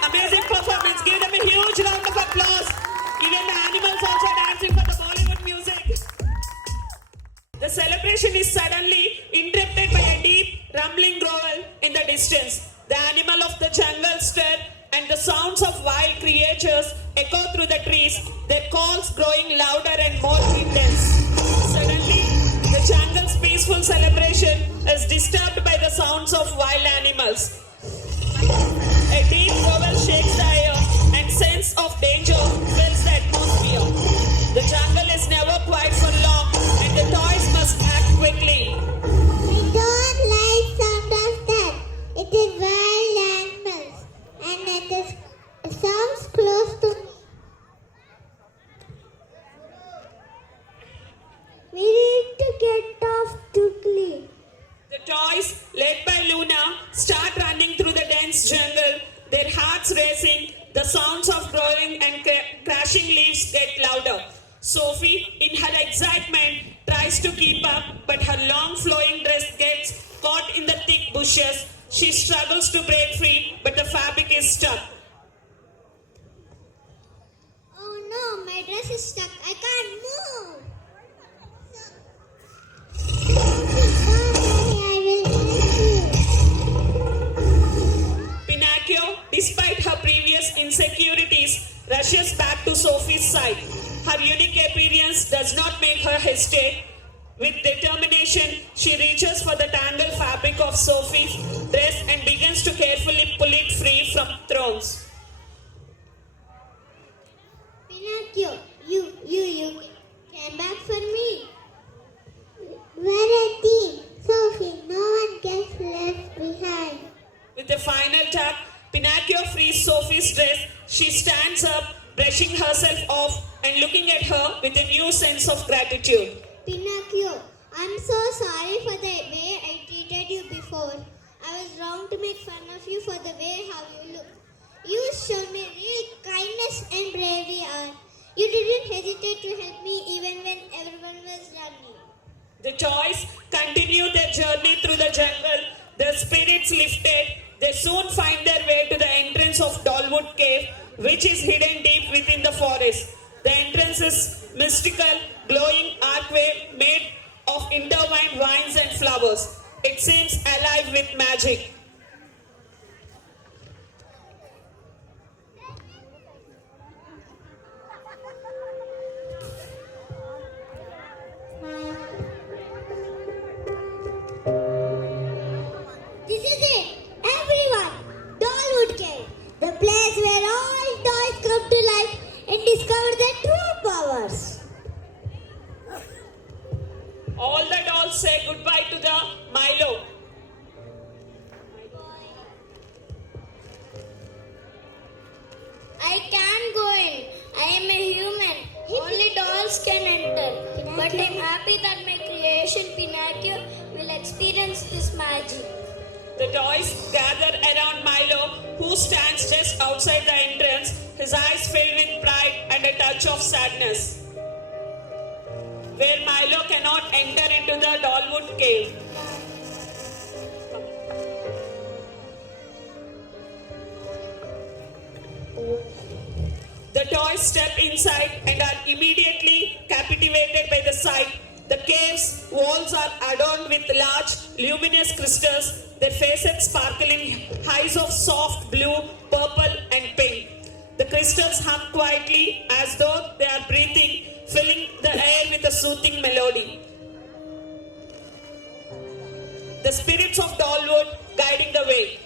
amazing performance. Give them a huge round of applause. Even the animals also dancing for the Bollywood music. The celebration is suddenly interrupted by a deep rumbling growl in the distance. The animal of the jungle stirred and the sounds of wild creatures echo through the trees, their calls growing louder and more intense. Suddenly, the jungle's peaceful celebration is disturbed by the sounds of wild animals. A deep growl shakes the air and sense of danger fills the atmosphere. The jungle is never quiet for long and the toys must act quickly. We don't like sound of that. It is wild animals and it sounds close to me. We need to get off quickly. The toys, led by Luna, start running through the dense jungle, their hearts racing, the sounds of growing and crashing leaves get louder. Sophie, in her excitement, tries to keep up, but her long flowing dress gets caught in the thick bushes. She struggles to break free, but the fabric is stuck. Oh no, my dress is stuck. I can't move. Pinocchio, despite her previous insecurities, rushes back to Sophie's side. Her unique appearance does not make her hesitate. With determination, she reaches for the tangled fabric of Sophie's dress and begins to carefully pull it free from thrones. Pinocchio, you came back for me. We're a team. Sophie, no one gets left behind. With With a final tap, Pinocchio frees Sophie's dress. She stands up, brushing herself off and looking at her with a new sense of gratitude. Pinocchio, I'm so sorry for the way I treated you before. I was wrong to make fun of you for the way how you look. You showed me real kindness and bravery. You didn't hesitate to help me even when everyone was running. The toys continue their journey through the jungle. Their spirits lifted, they soon find their way to the entrance of Dollwood Cave, which is hidden deep within the forest. The entrance is mystical, glowing archway made of intertwined vines and flowers. It seems alive with magic. This is it, everyone. Dollwood Cave, the place where all toys come to life and discover their true powers. All the dolls say goodbye to the Milo. I can't go in. I am a human. Only dolls can enter. But I'm happy that my creation Pinocchio will experience this magic. The toys gather around Milo, who stands just outside the entrance, his eyes filled with pride and a touch of sadness. Where Milo cannot enter into the Dollwood Cave. The toys step inside and are immediately captivated by the sight. The cave's walls are adorned with large, luminous crystals, their faces sparkling eyes of soft blue, purple, and pink. The crystals hum quietly as though they are breathing, filling the air with a soothing melody. The spirits of Dollwood guiding the way.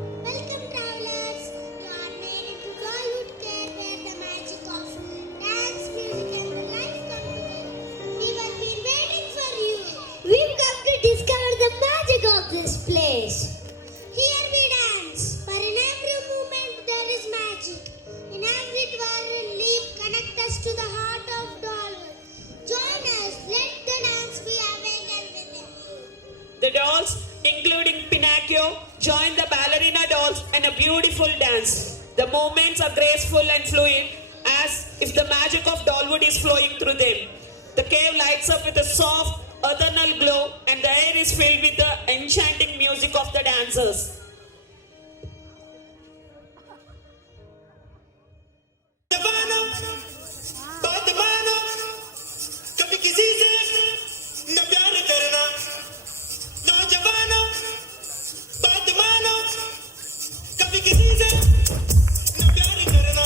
Welcome travelers. You are made into Dollwood Cave where the magic of dance, music and the life come together. We have been waiting for you. We've come to discover the magic of this place. Here we dance, for in every movement there is magic. In every twirl and leap connect us to the heart of Dollwood. Join us, let the dance be awakened within you. The dolls, including Pinocchio, join the ballerina dolls in a beautiful dance. The movements are graceful and fluid, as if the magic of Dollwood is flowing through them. The cave lights up with a soft, ethereal glow, and the air is filled with the enchanting music of the dancers. कभी किसी से न प्यार करना नौजवानों बात मानो कभी किसी से न प्यार करना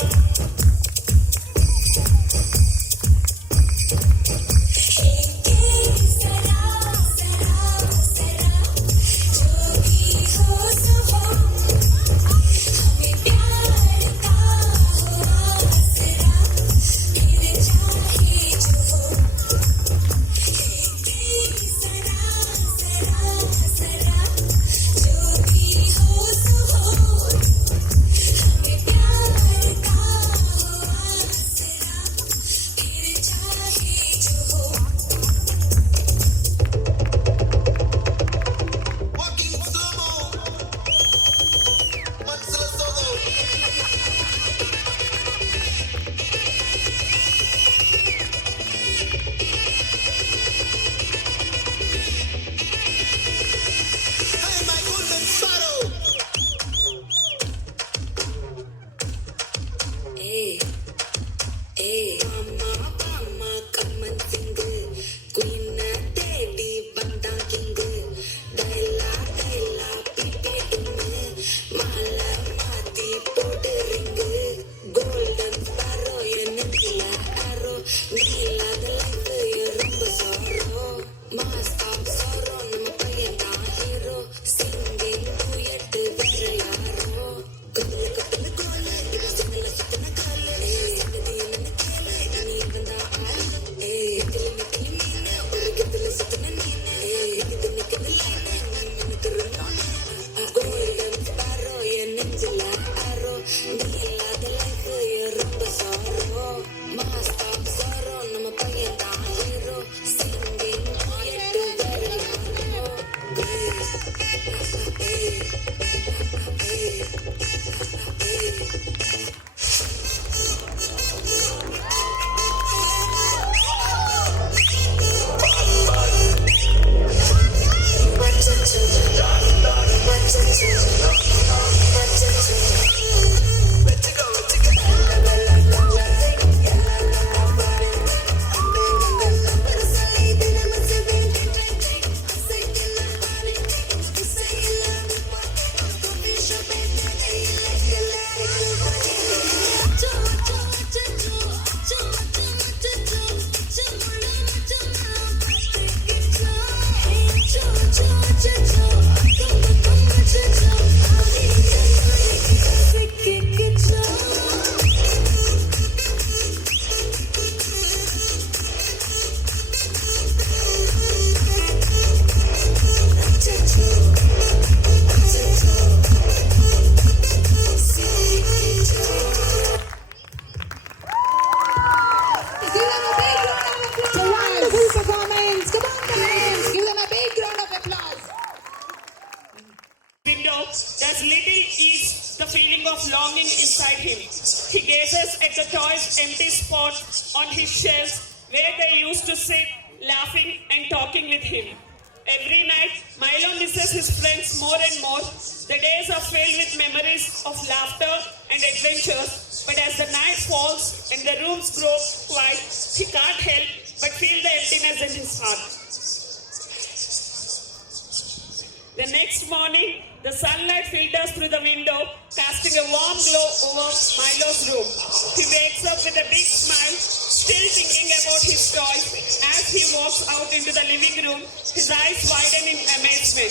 जो भी हो window does little ease the feeling of longing inside him. He gazes at the toys' empty spot on his shelves where they used to sit, laughing and talking with him. Every night, Milo misses his friends more and more. The days are filled with memories of laughter and adventures, but as the night falls and the rooms grow quiet, he can't help but feel the emptiness in his heart. The next morning, the sunlight filters through the window, casting a warm glow over Milo's room. He wakes up with a big smile, still thinking about his toys. As he walks out into the living room, his eyes widen in amazement.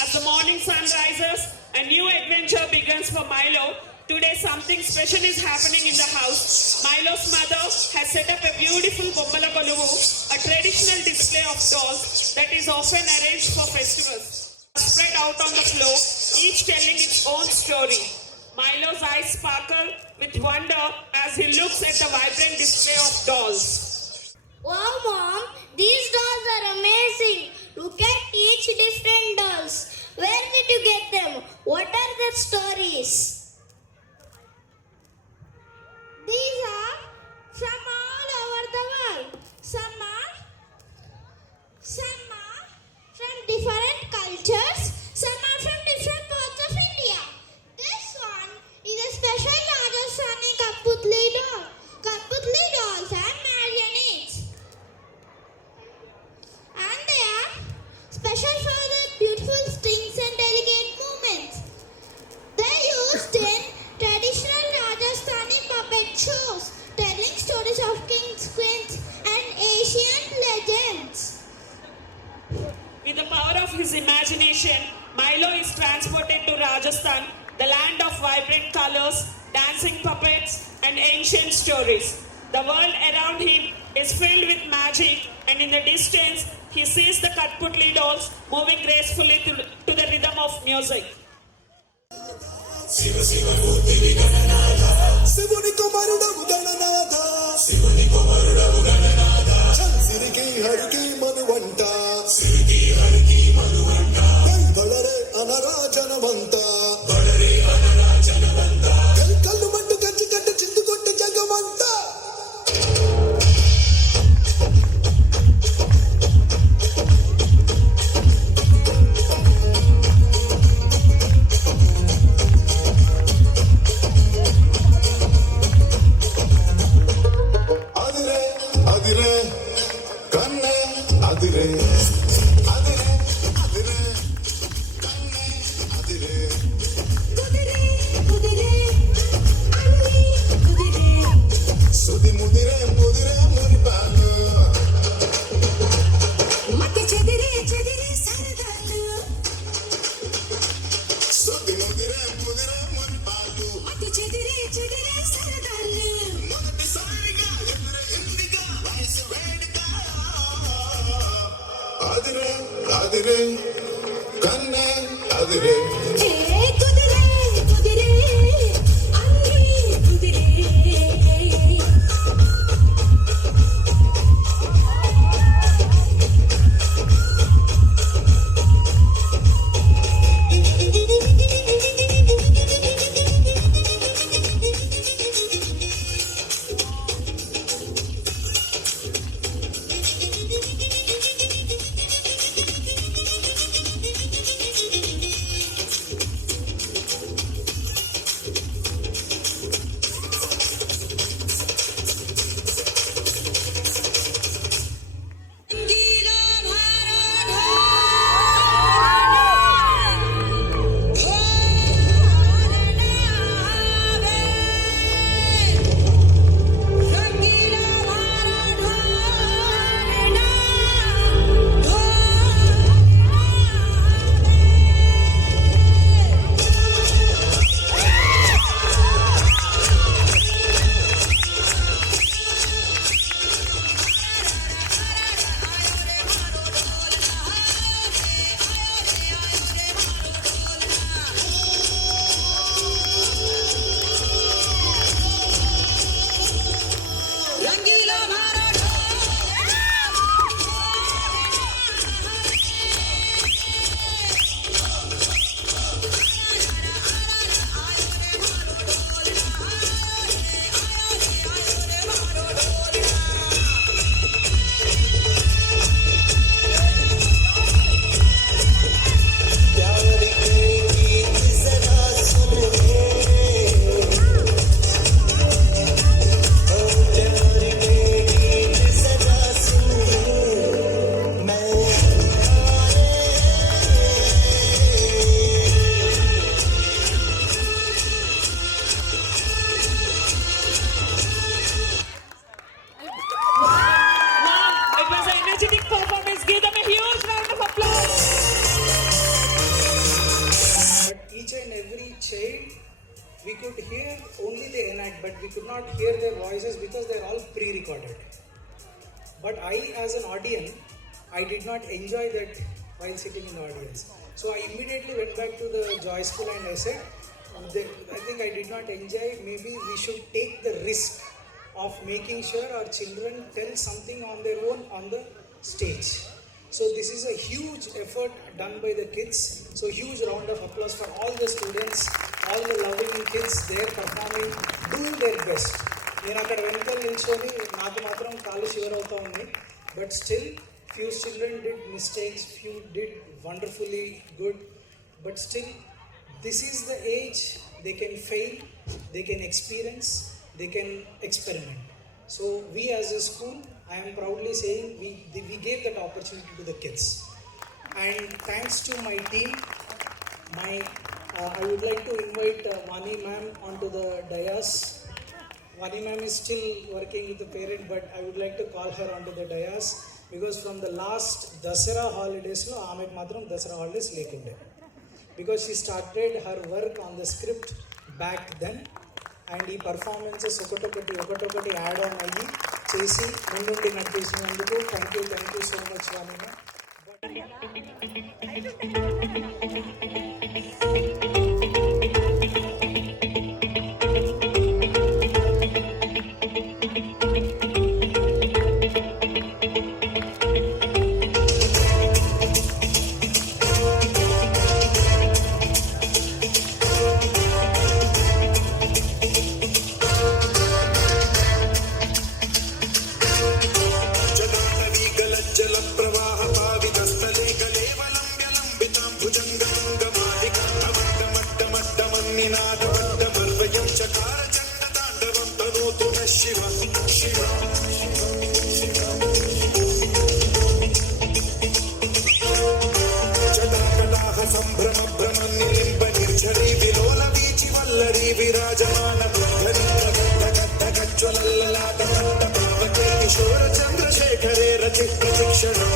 As the morning sun rises, a new adventure begins for Milo. Today something special is happening in the house. Milo's mother has set up a beautiful Bommala Koluvu, a traditional display of dolls that is often arranged for festivals. Spread out on the floor, each telling its own story. Milo's eyes sparkle with wonder as he looks at the vibrant display of dolls. Wow, Mom, these dolls are amazing. Look at each different dolls. Where did you get them? What are their stories? These are from all over the world. Some are from different cultures. Some are from different parts of India. This one is a special Rajasthani Katputli doll. Katputli dolls are marionettes, and they are special for their beautiful strings and delicate movements. They used in traditional Rajasthani puppet shows, telling stories of kings, queens, and ancient legends. With the power of his imagination, Milo is transported to Rajasthan, the land of vibrant colors, dancing puppets, and ancient stories. The world around him is filled with magic, and in the distance, he sees the Katputli dolls moving gracefully to the rhythm of music. శివుని కుమారుడవు గణనాథ శివుని కుమారుడవు గణనాథ సిరికి హరికి మనువంట సిరికి హరికి మనువంట బళరే అనరాజనవంత బళరే అనరాజనవంత కల్లు మంటు కంచి కట్టు చిందు కొట్టు జగమంత అదిరే కన్నే అదిరే we could hear only the enact, but we could not hear their voices because they're all pre-recorded. But I, as an audience, I did not enjoy that while sitting in the audience. So I immediately went back to the Joy School and I said, I think I did not enjoy. Maybe we should take the risk of making sure our children tell something on their own on the stage. So this is a huge effort done by the kids. So huge round of applause for all the students, all the loving kids there performing, doing their best. నేను అక్కడ వెనకాల నిల్చొని నాకు మాత్రం కాళ్ళు shiver అవుతా ఉన్నాయి. But still, few children did mistakes, few did wonderfully good. But still, this is the age they can fail, they can experience, they can experiment. So we as a school, I am proudly saying we gave that opportunity to the kids. And thanks to my team, I would like to invite Vani ma'am onto the dais. Vani ma'am is still working with the parent, but I would like to call her onto the dais because from the last Dasara holidays, lo Amek matram Dasara holidays lekunde. Because she started her work on the script back then, and ఈ performances ఒకటొకటి add on అయ్యి చేసి ముందుండి నడిపించినందుకు thank you so much వాణి. చంద్రశేఖరే రచి ప్రతిక్షణం.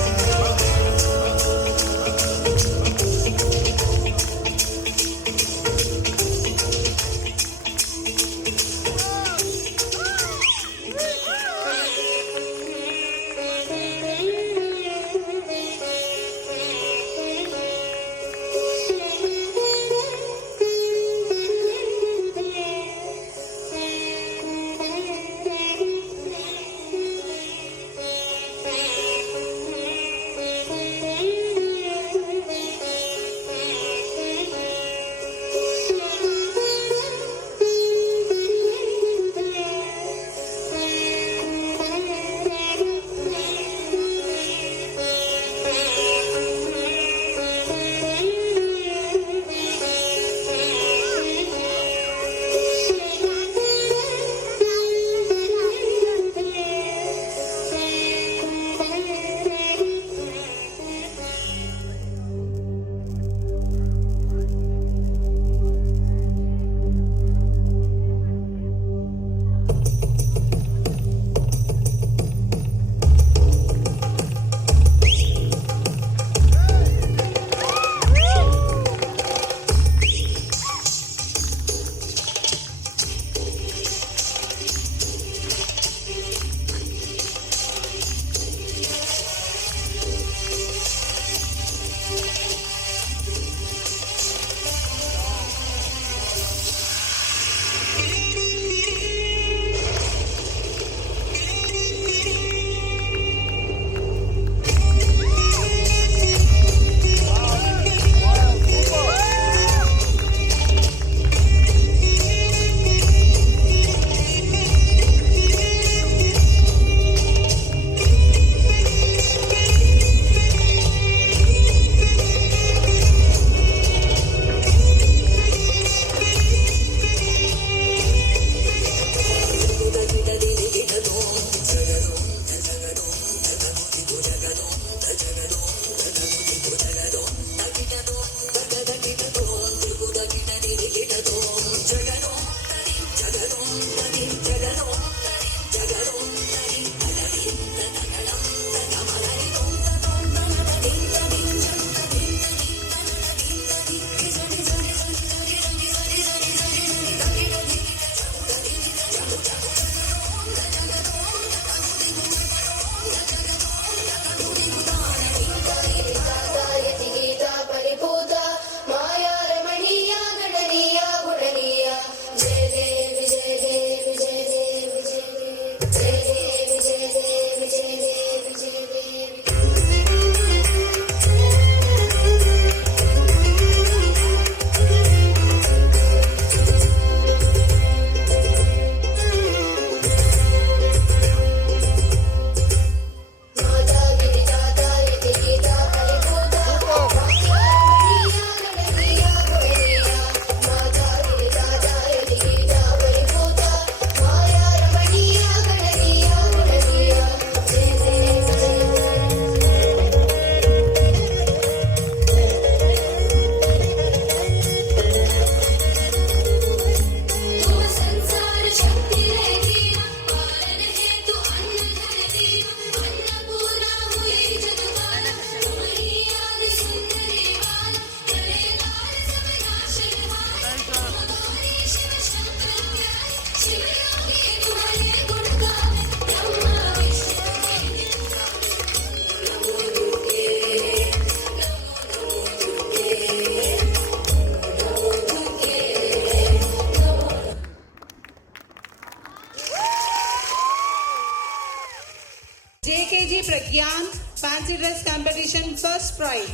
competition first prize.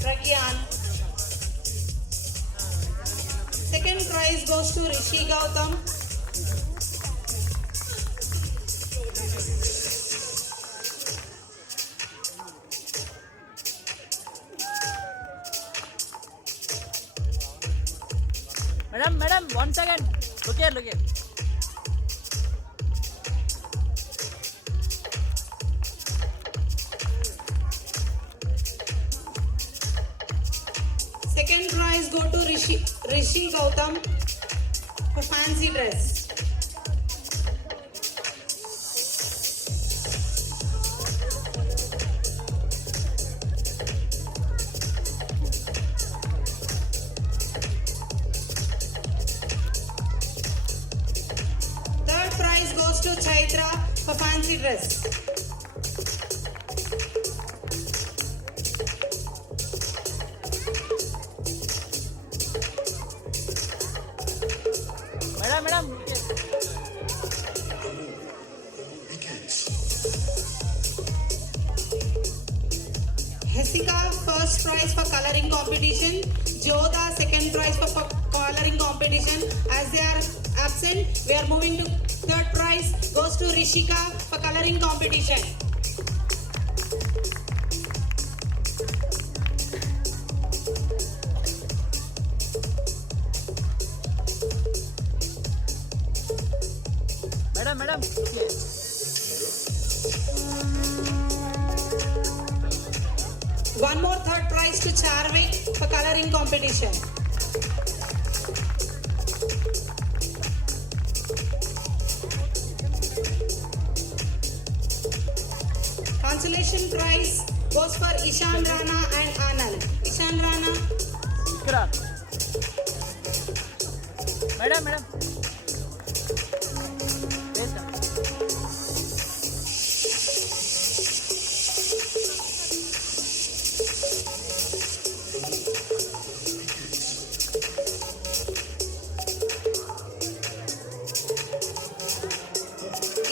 Pragyan. Second prize goes to Rishi Gautam. Madam, 1 second. Look here. Second prize go to Rishi Gautam for fancy dress. Third prize goes to Chaitra for fancy dress. Madam, look here. Hesika first prize for coloring competition. Jodha second prize for coloring competition. As they are absent, we are moving to third prize goes to Rishika for coloring competition. Madam, look here. One more third prize to Charvik for coloring competition. Consolation prize goes for Ishan Rana and Anand. Ishan Rana. Madam. Yes, sir.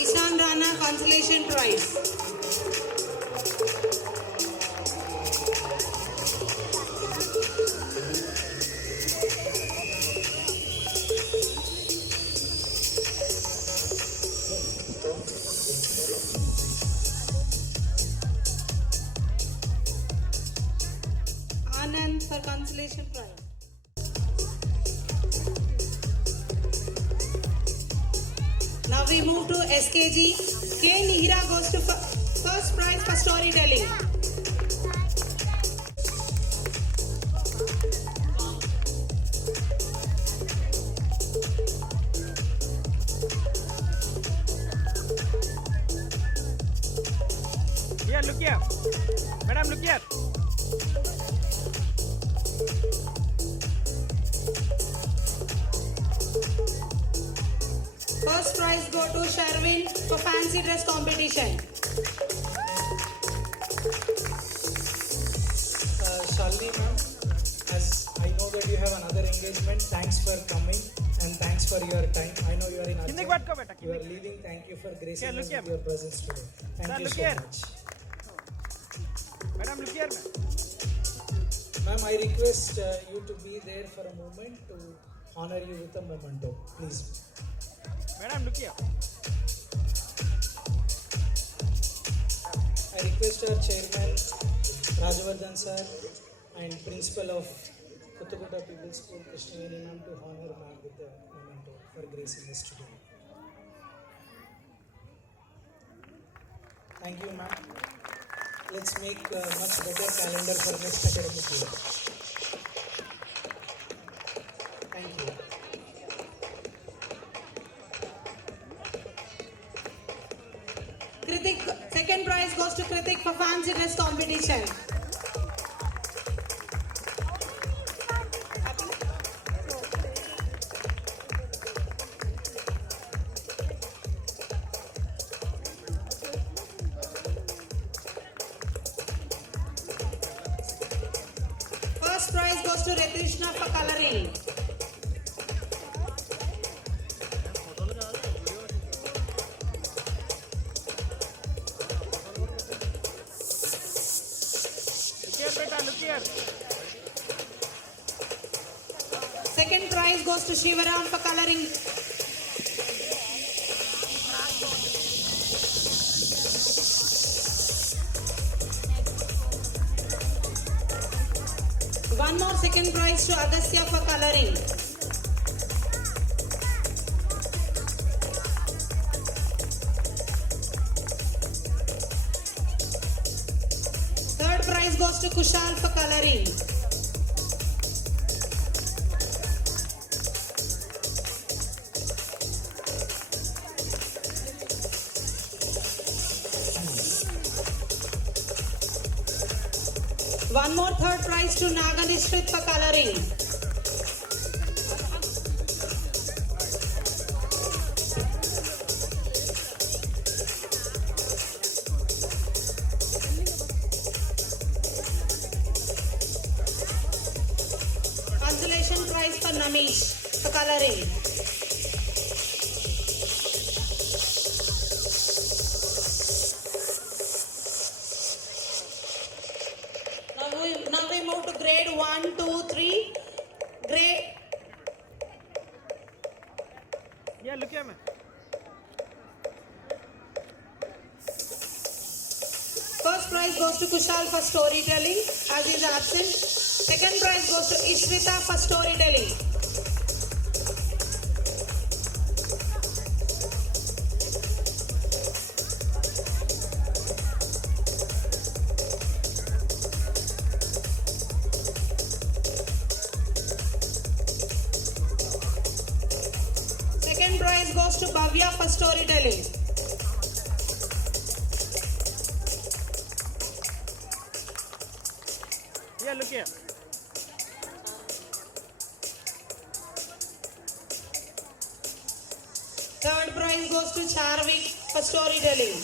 Ishan Rana consolation prize. Anand for consolation prize. Now we move to SKG. K. Nihira goes to first prize for storytelling. Here, look here. Madam, look here. First prize go to Sherwin for fancy dress competition. Shalini ma'am, as I know that you have another engagement, thanks for coming and thanks for your time. I know you are in Arjun. You are leaving. Thank you for gracing us with your presence today. Thank you so much. Madam, look here. Ma'am, I request you to be there for a moment to honor you with a memento. Please. Madam, look here. I request our chairman, Rajavardhan sir, and principal of Kuttaguda People's School, Krishnaveni ma'am, to honor ma'am with the memento for gracing us today. Thank you, ma'am. Let's make a much better calendar for next academic year. Thank you. Kritik, second prize goes to Kritik for fancy dress competition. First prize goes to Ritrishna for coloring. Second prize goes to Shivaram for coloring. One more second prize to Agastya for coloring. Third prize goes to Kushal for coloring. One more third prize to Naganishrit for coloring. Consolation prize for Namish for coloring. Now we move to grade 1, 2, 3. Grade. Yeah, look at me. First prize goes to Kushal for storytelling as he is absent. Second prize goes to Ishrita for storytelling. Second prize goes to Bhavya for storytelling. Yeah, look here. Third prize goes to Charvik for storytelling.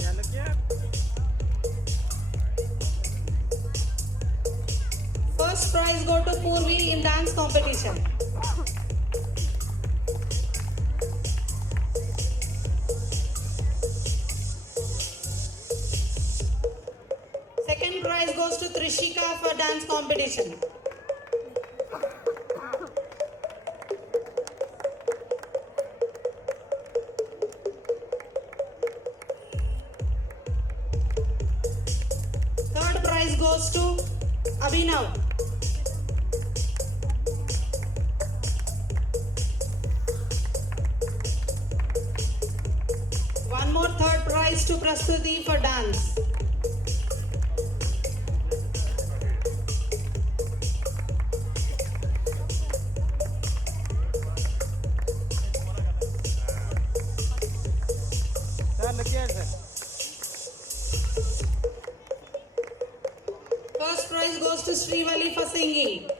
Yeah, look here. First prize go to Purvi in dance competition. Second prize goes to Trishika for dance competition. Third prize goes to Abhinav. One more third prize to Prastuti for dance. Sir, look here, sir. First prize goes to Srivali for singing.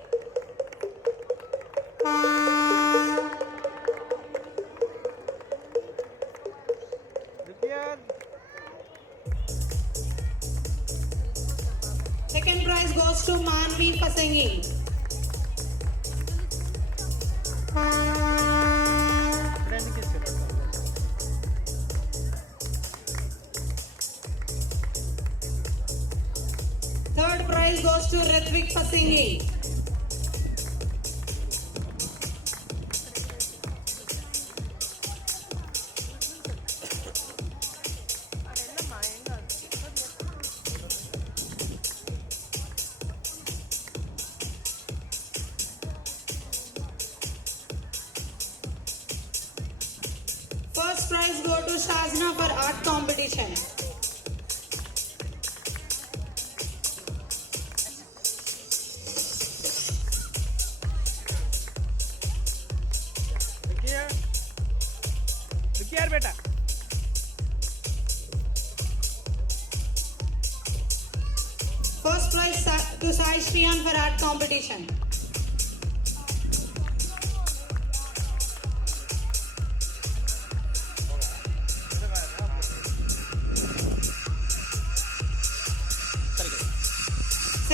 Look here. Second prize goes to Manvi for singing. Friend kiss करो. Third prize goes to Ritvik for singing. First prize go to Shazna for art competition. Look here. Look here, beta. First prize to Sai Shriyan for art competition.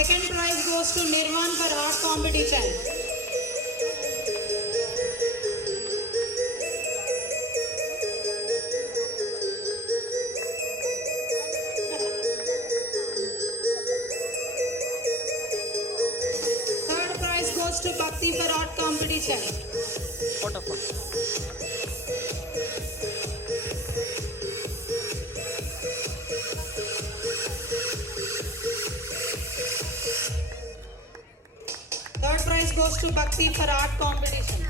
Second prize goes goes to Nirvan for art competition. Third prize goes to Bhakti for art competition. Photo. Third prize goes to Bhakti for art competition.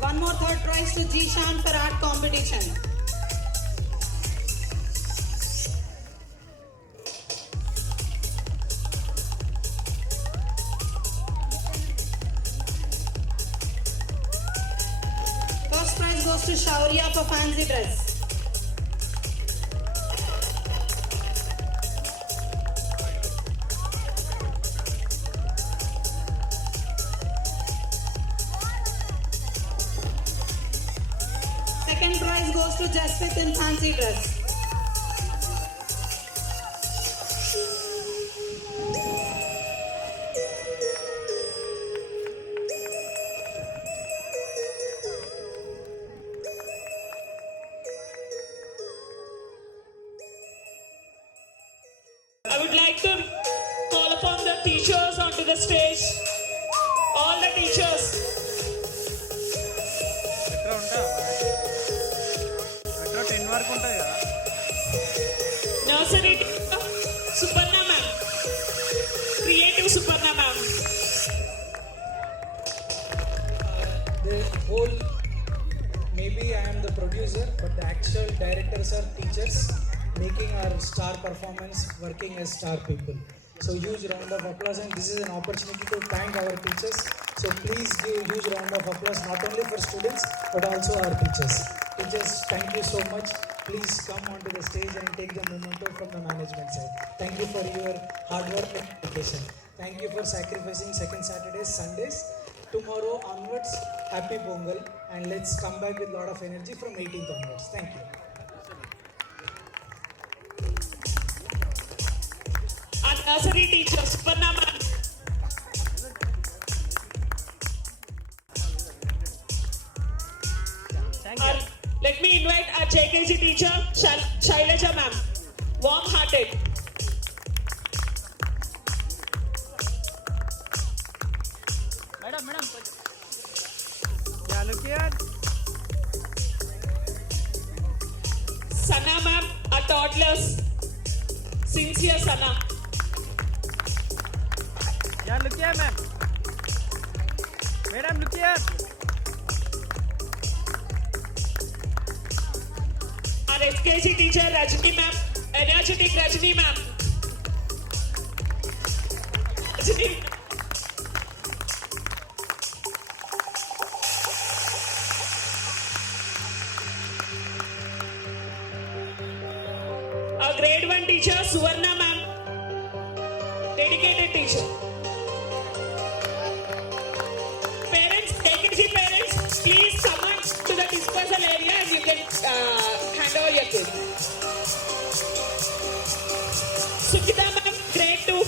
One more third prize to Jishan for art competition. First prize goes to Shaurya for fancy dress. Second prize goes to Jasprit in fancy dress. I would like to call upon the teachers onto the stage. All the teachers. Metro 10 వరకు ఉంటుంది కదా. Nursery teacher, Suparna ma'am. Creative Suparna ma'am. The whole, maybe I am the producer, but the actual directors are teachers making our star performance, working as star people. So huge round of applause, and this is an opportunity to thank our teachers. So please give huge round of applause not only for students but also our teachers. Teachers, thank you so much. Please come onto the stage and take the memento from the management side. Thank you for your hard work and dedication. Thank you for sacrificing second Saturdays, Sundays. Tomorrow onwards, happy Pongal, and let's come back with lot of energy from 18th onwards. Thank you. Our nursery teacher, Suparna ma'am. Thank you. Let me invite our JKG teacher, Shailaja ma'am. Warm-hearted. Madam, కొంచెం. Yeah, look here. Sana ma'am, our toddlers. Sincere Sana. Yeah, look here, ma'am. Madam, look here. Our FKG teacher, Rajni ma'am. Energetic Rajni ma'am. Rajni. Our grade 1 teacher, Suvarna ma'am. Dedicated teacher. Parents, KKG parents, please come on to the dispersal area and you can hand over your kids. Sukita ma'am, grade 2.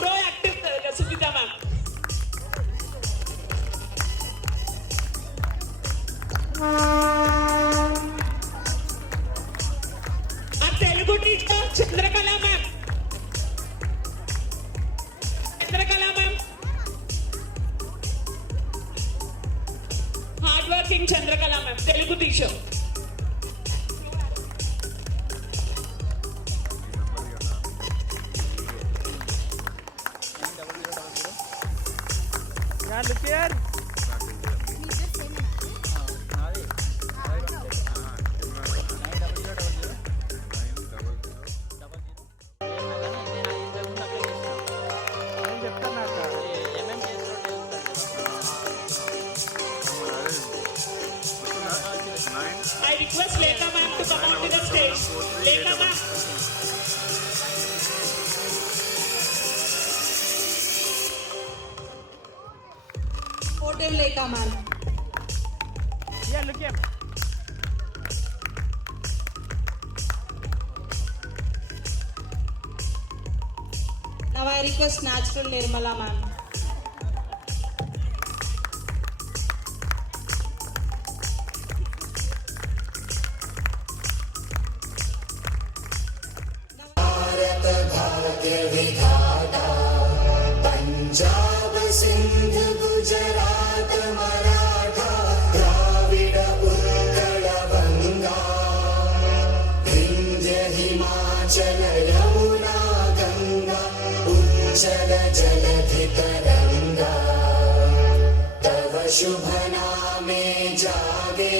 Proactive Sukita ma'am. Our Telugu teacher, Chandrakala ma'am. Chandrakala ma'am. Hardworking Chandrakala ma'am, Telugu teacher. Yeah, look here. నాది 90000. నేను చెప్తాను అక్క. MM చేసినట్టే ఉంటుంది. I request Lekha stage. Lekha ma'am. Hotel Lekha ma'am. Yeah, look here. Now I request Natural Nirmala ma'am. Punjab Sindh Gujarat Maratha Dravid Utkal बंगा विंध्य हिमाचल यमुना गंगा उच्चल जलधि तरंगा तव शुभ नामे जागे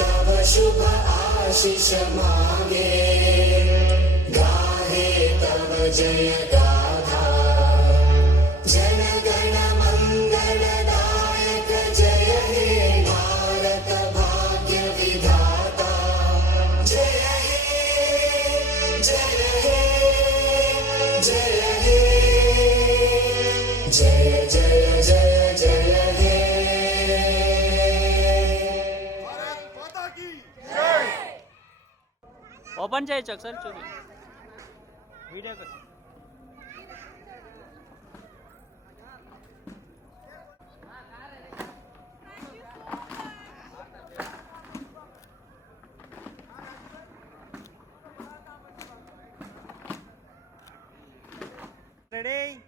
तव शुभ आशीष मांगे गाहे तव जय गाथा जन गण मंगलदायक जय हे भारत भाग्य विधाता जय हे जय हे जय हे जय जय जय जय हे ఓపెన్ చేయొచ్చు ఒకసారి చూపి వీడియో కోసం. Ready?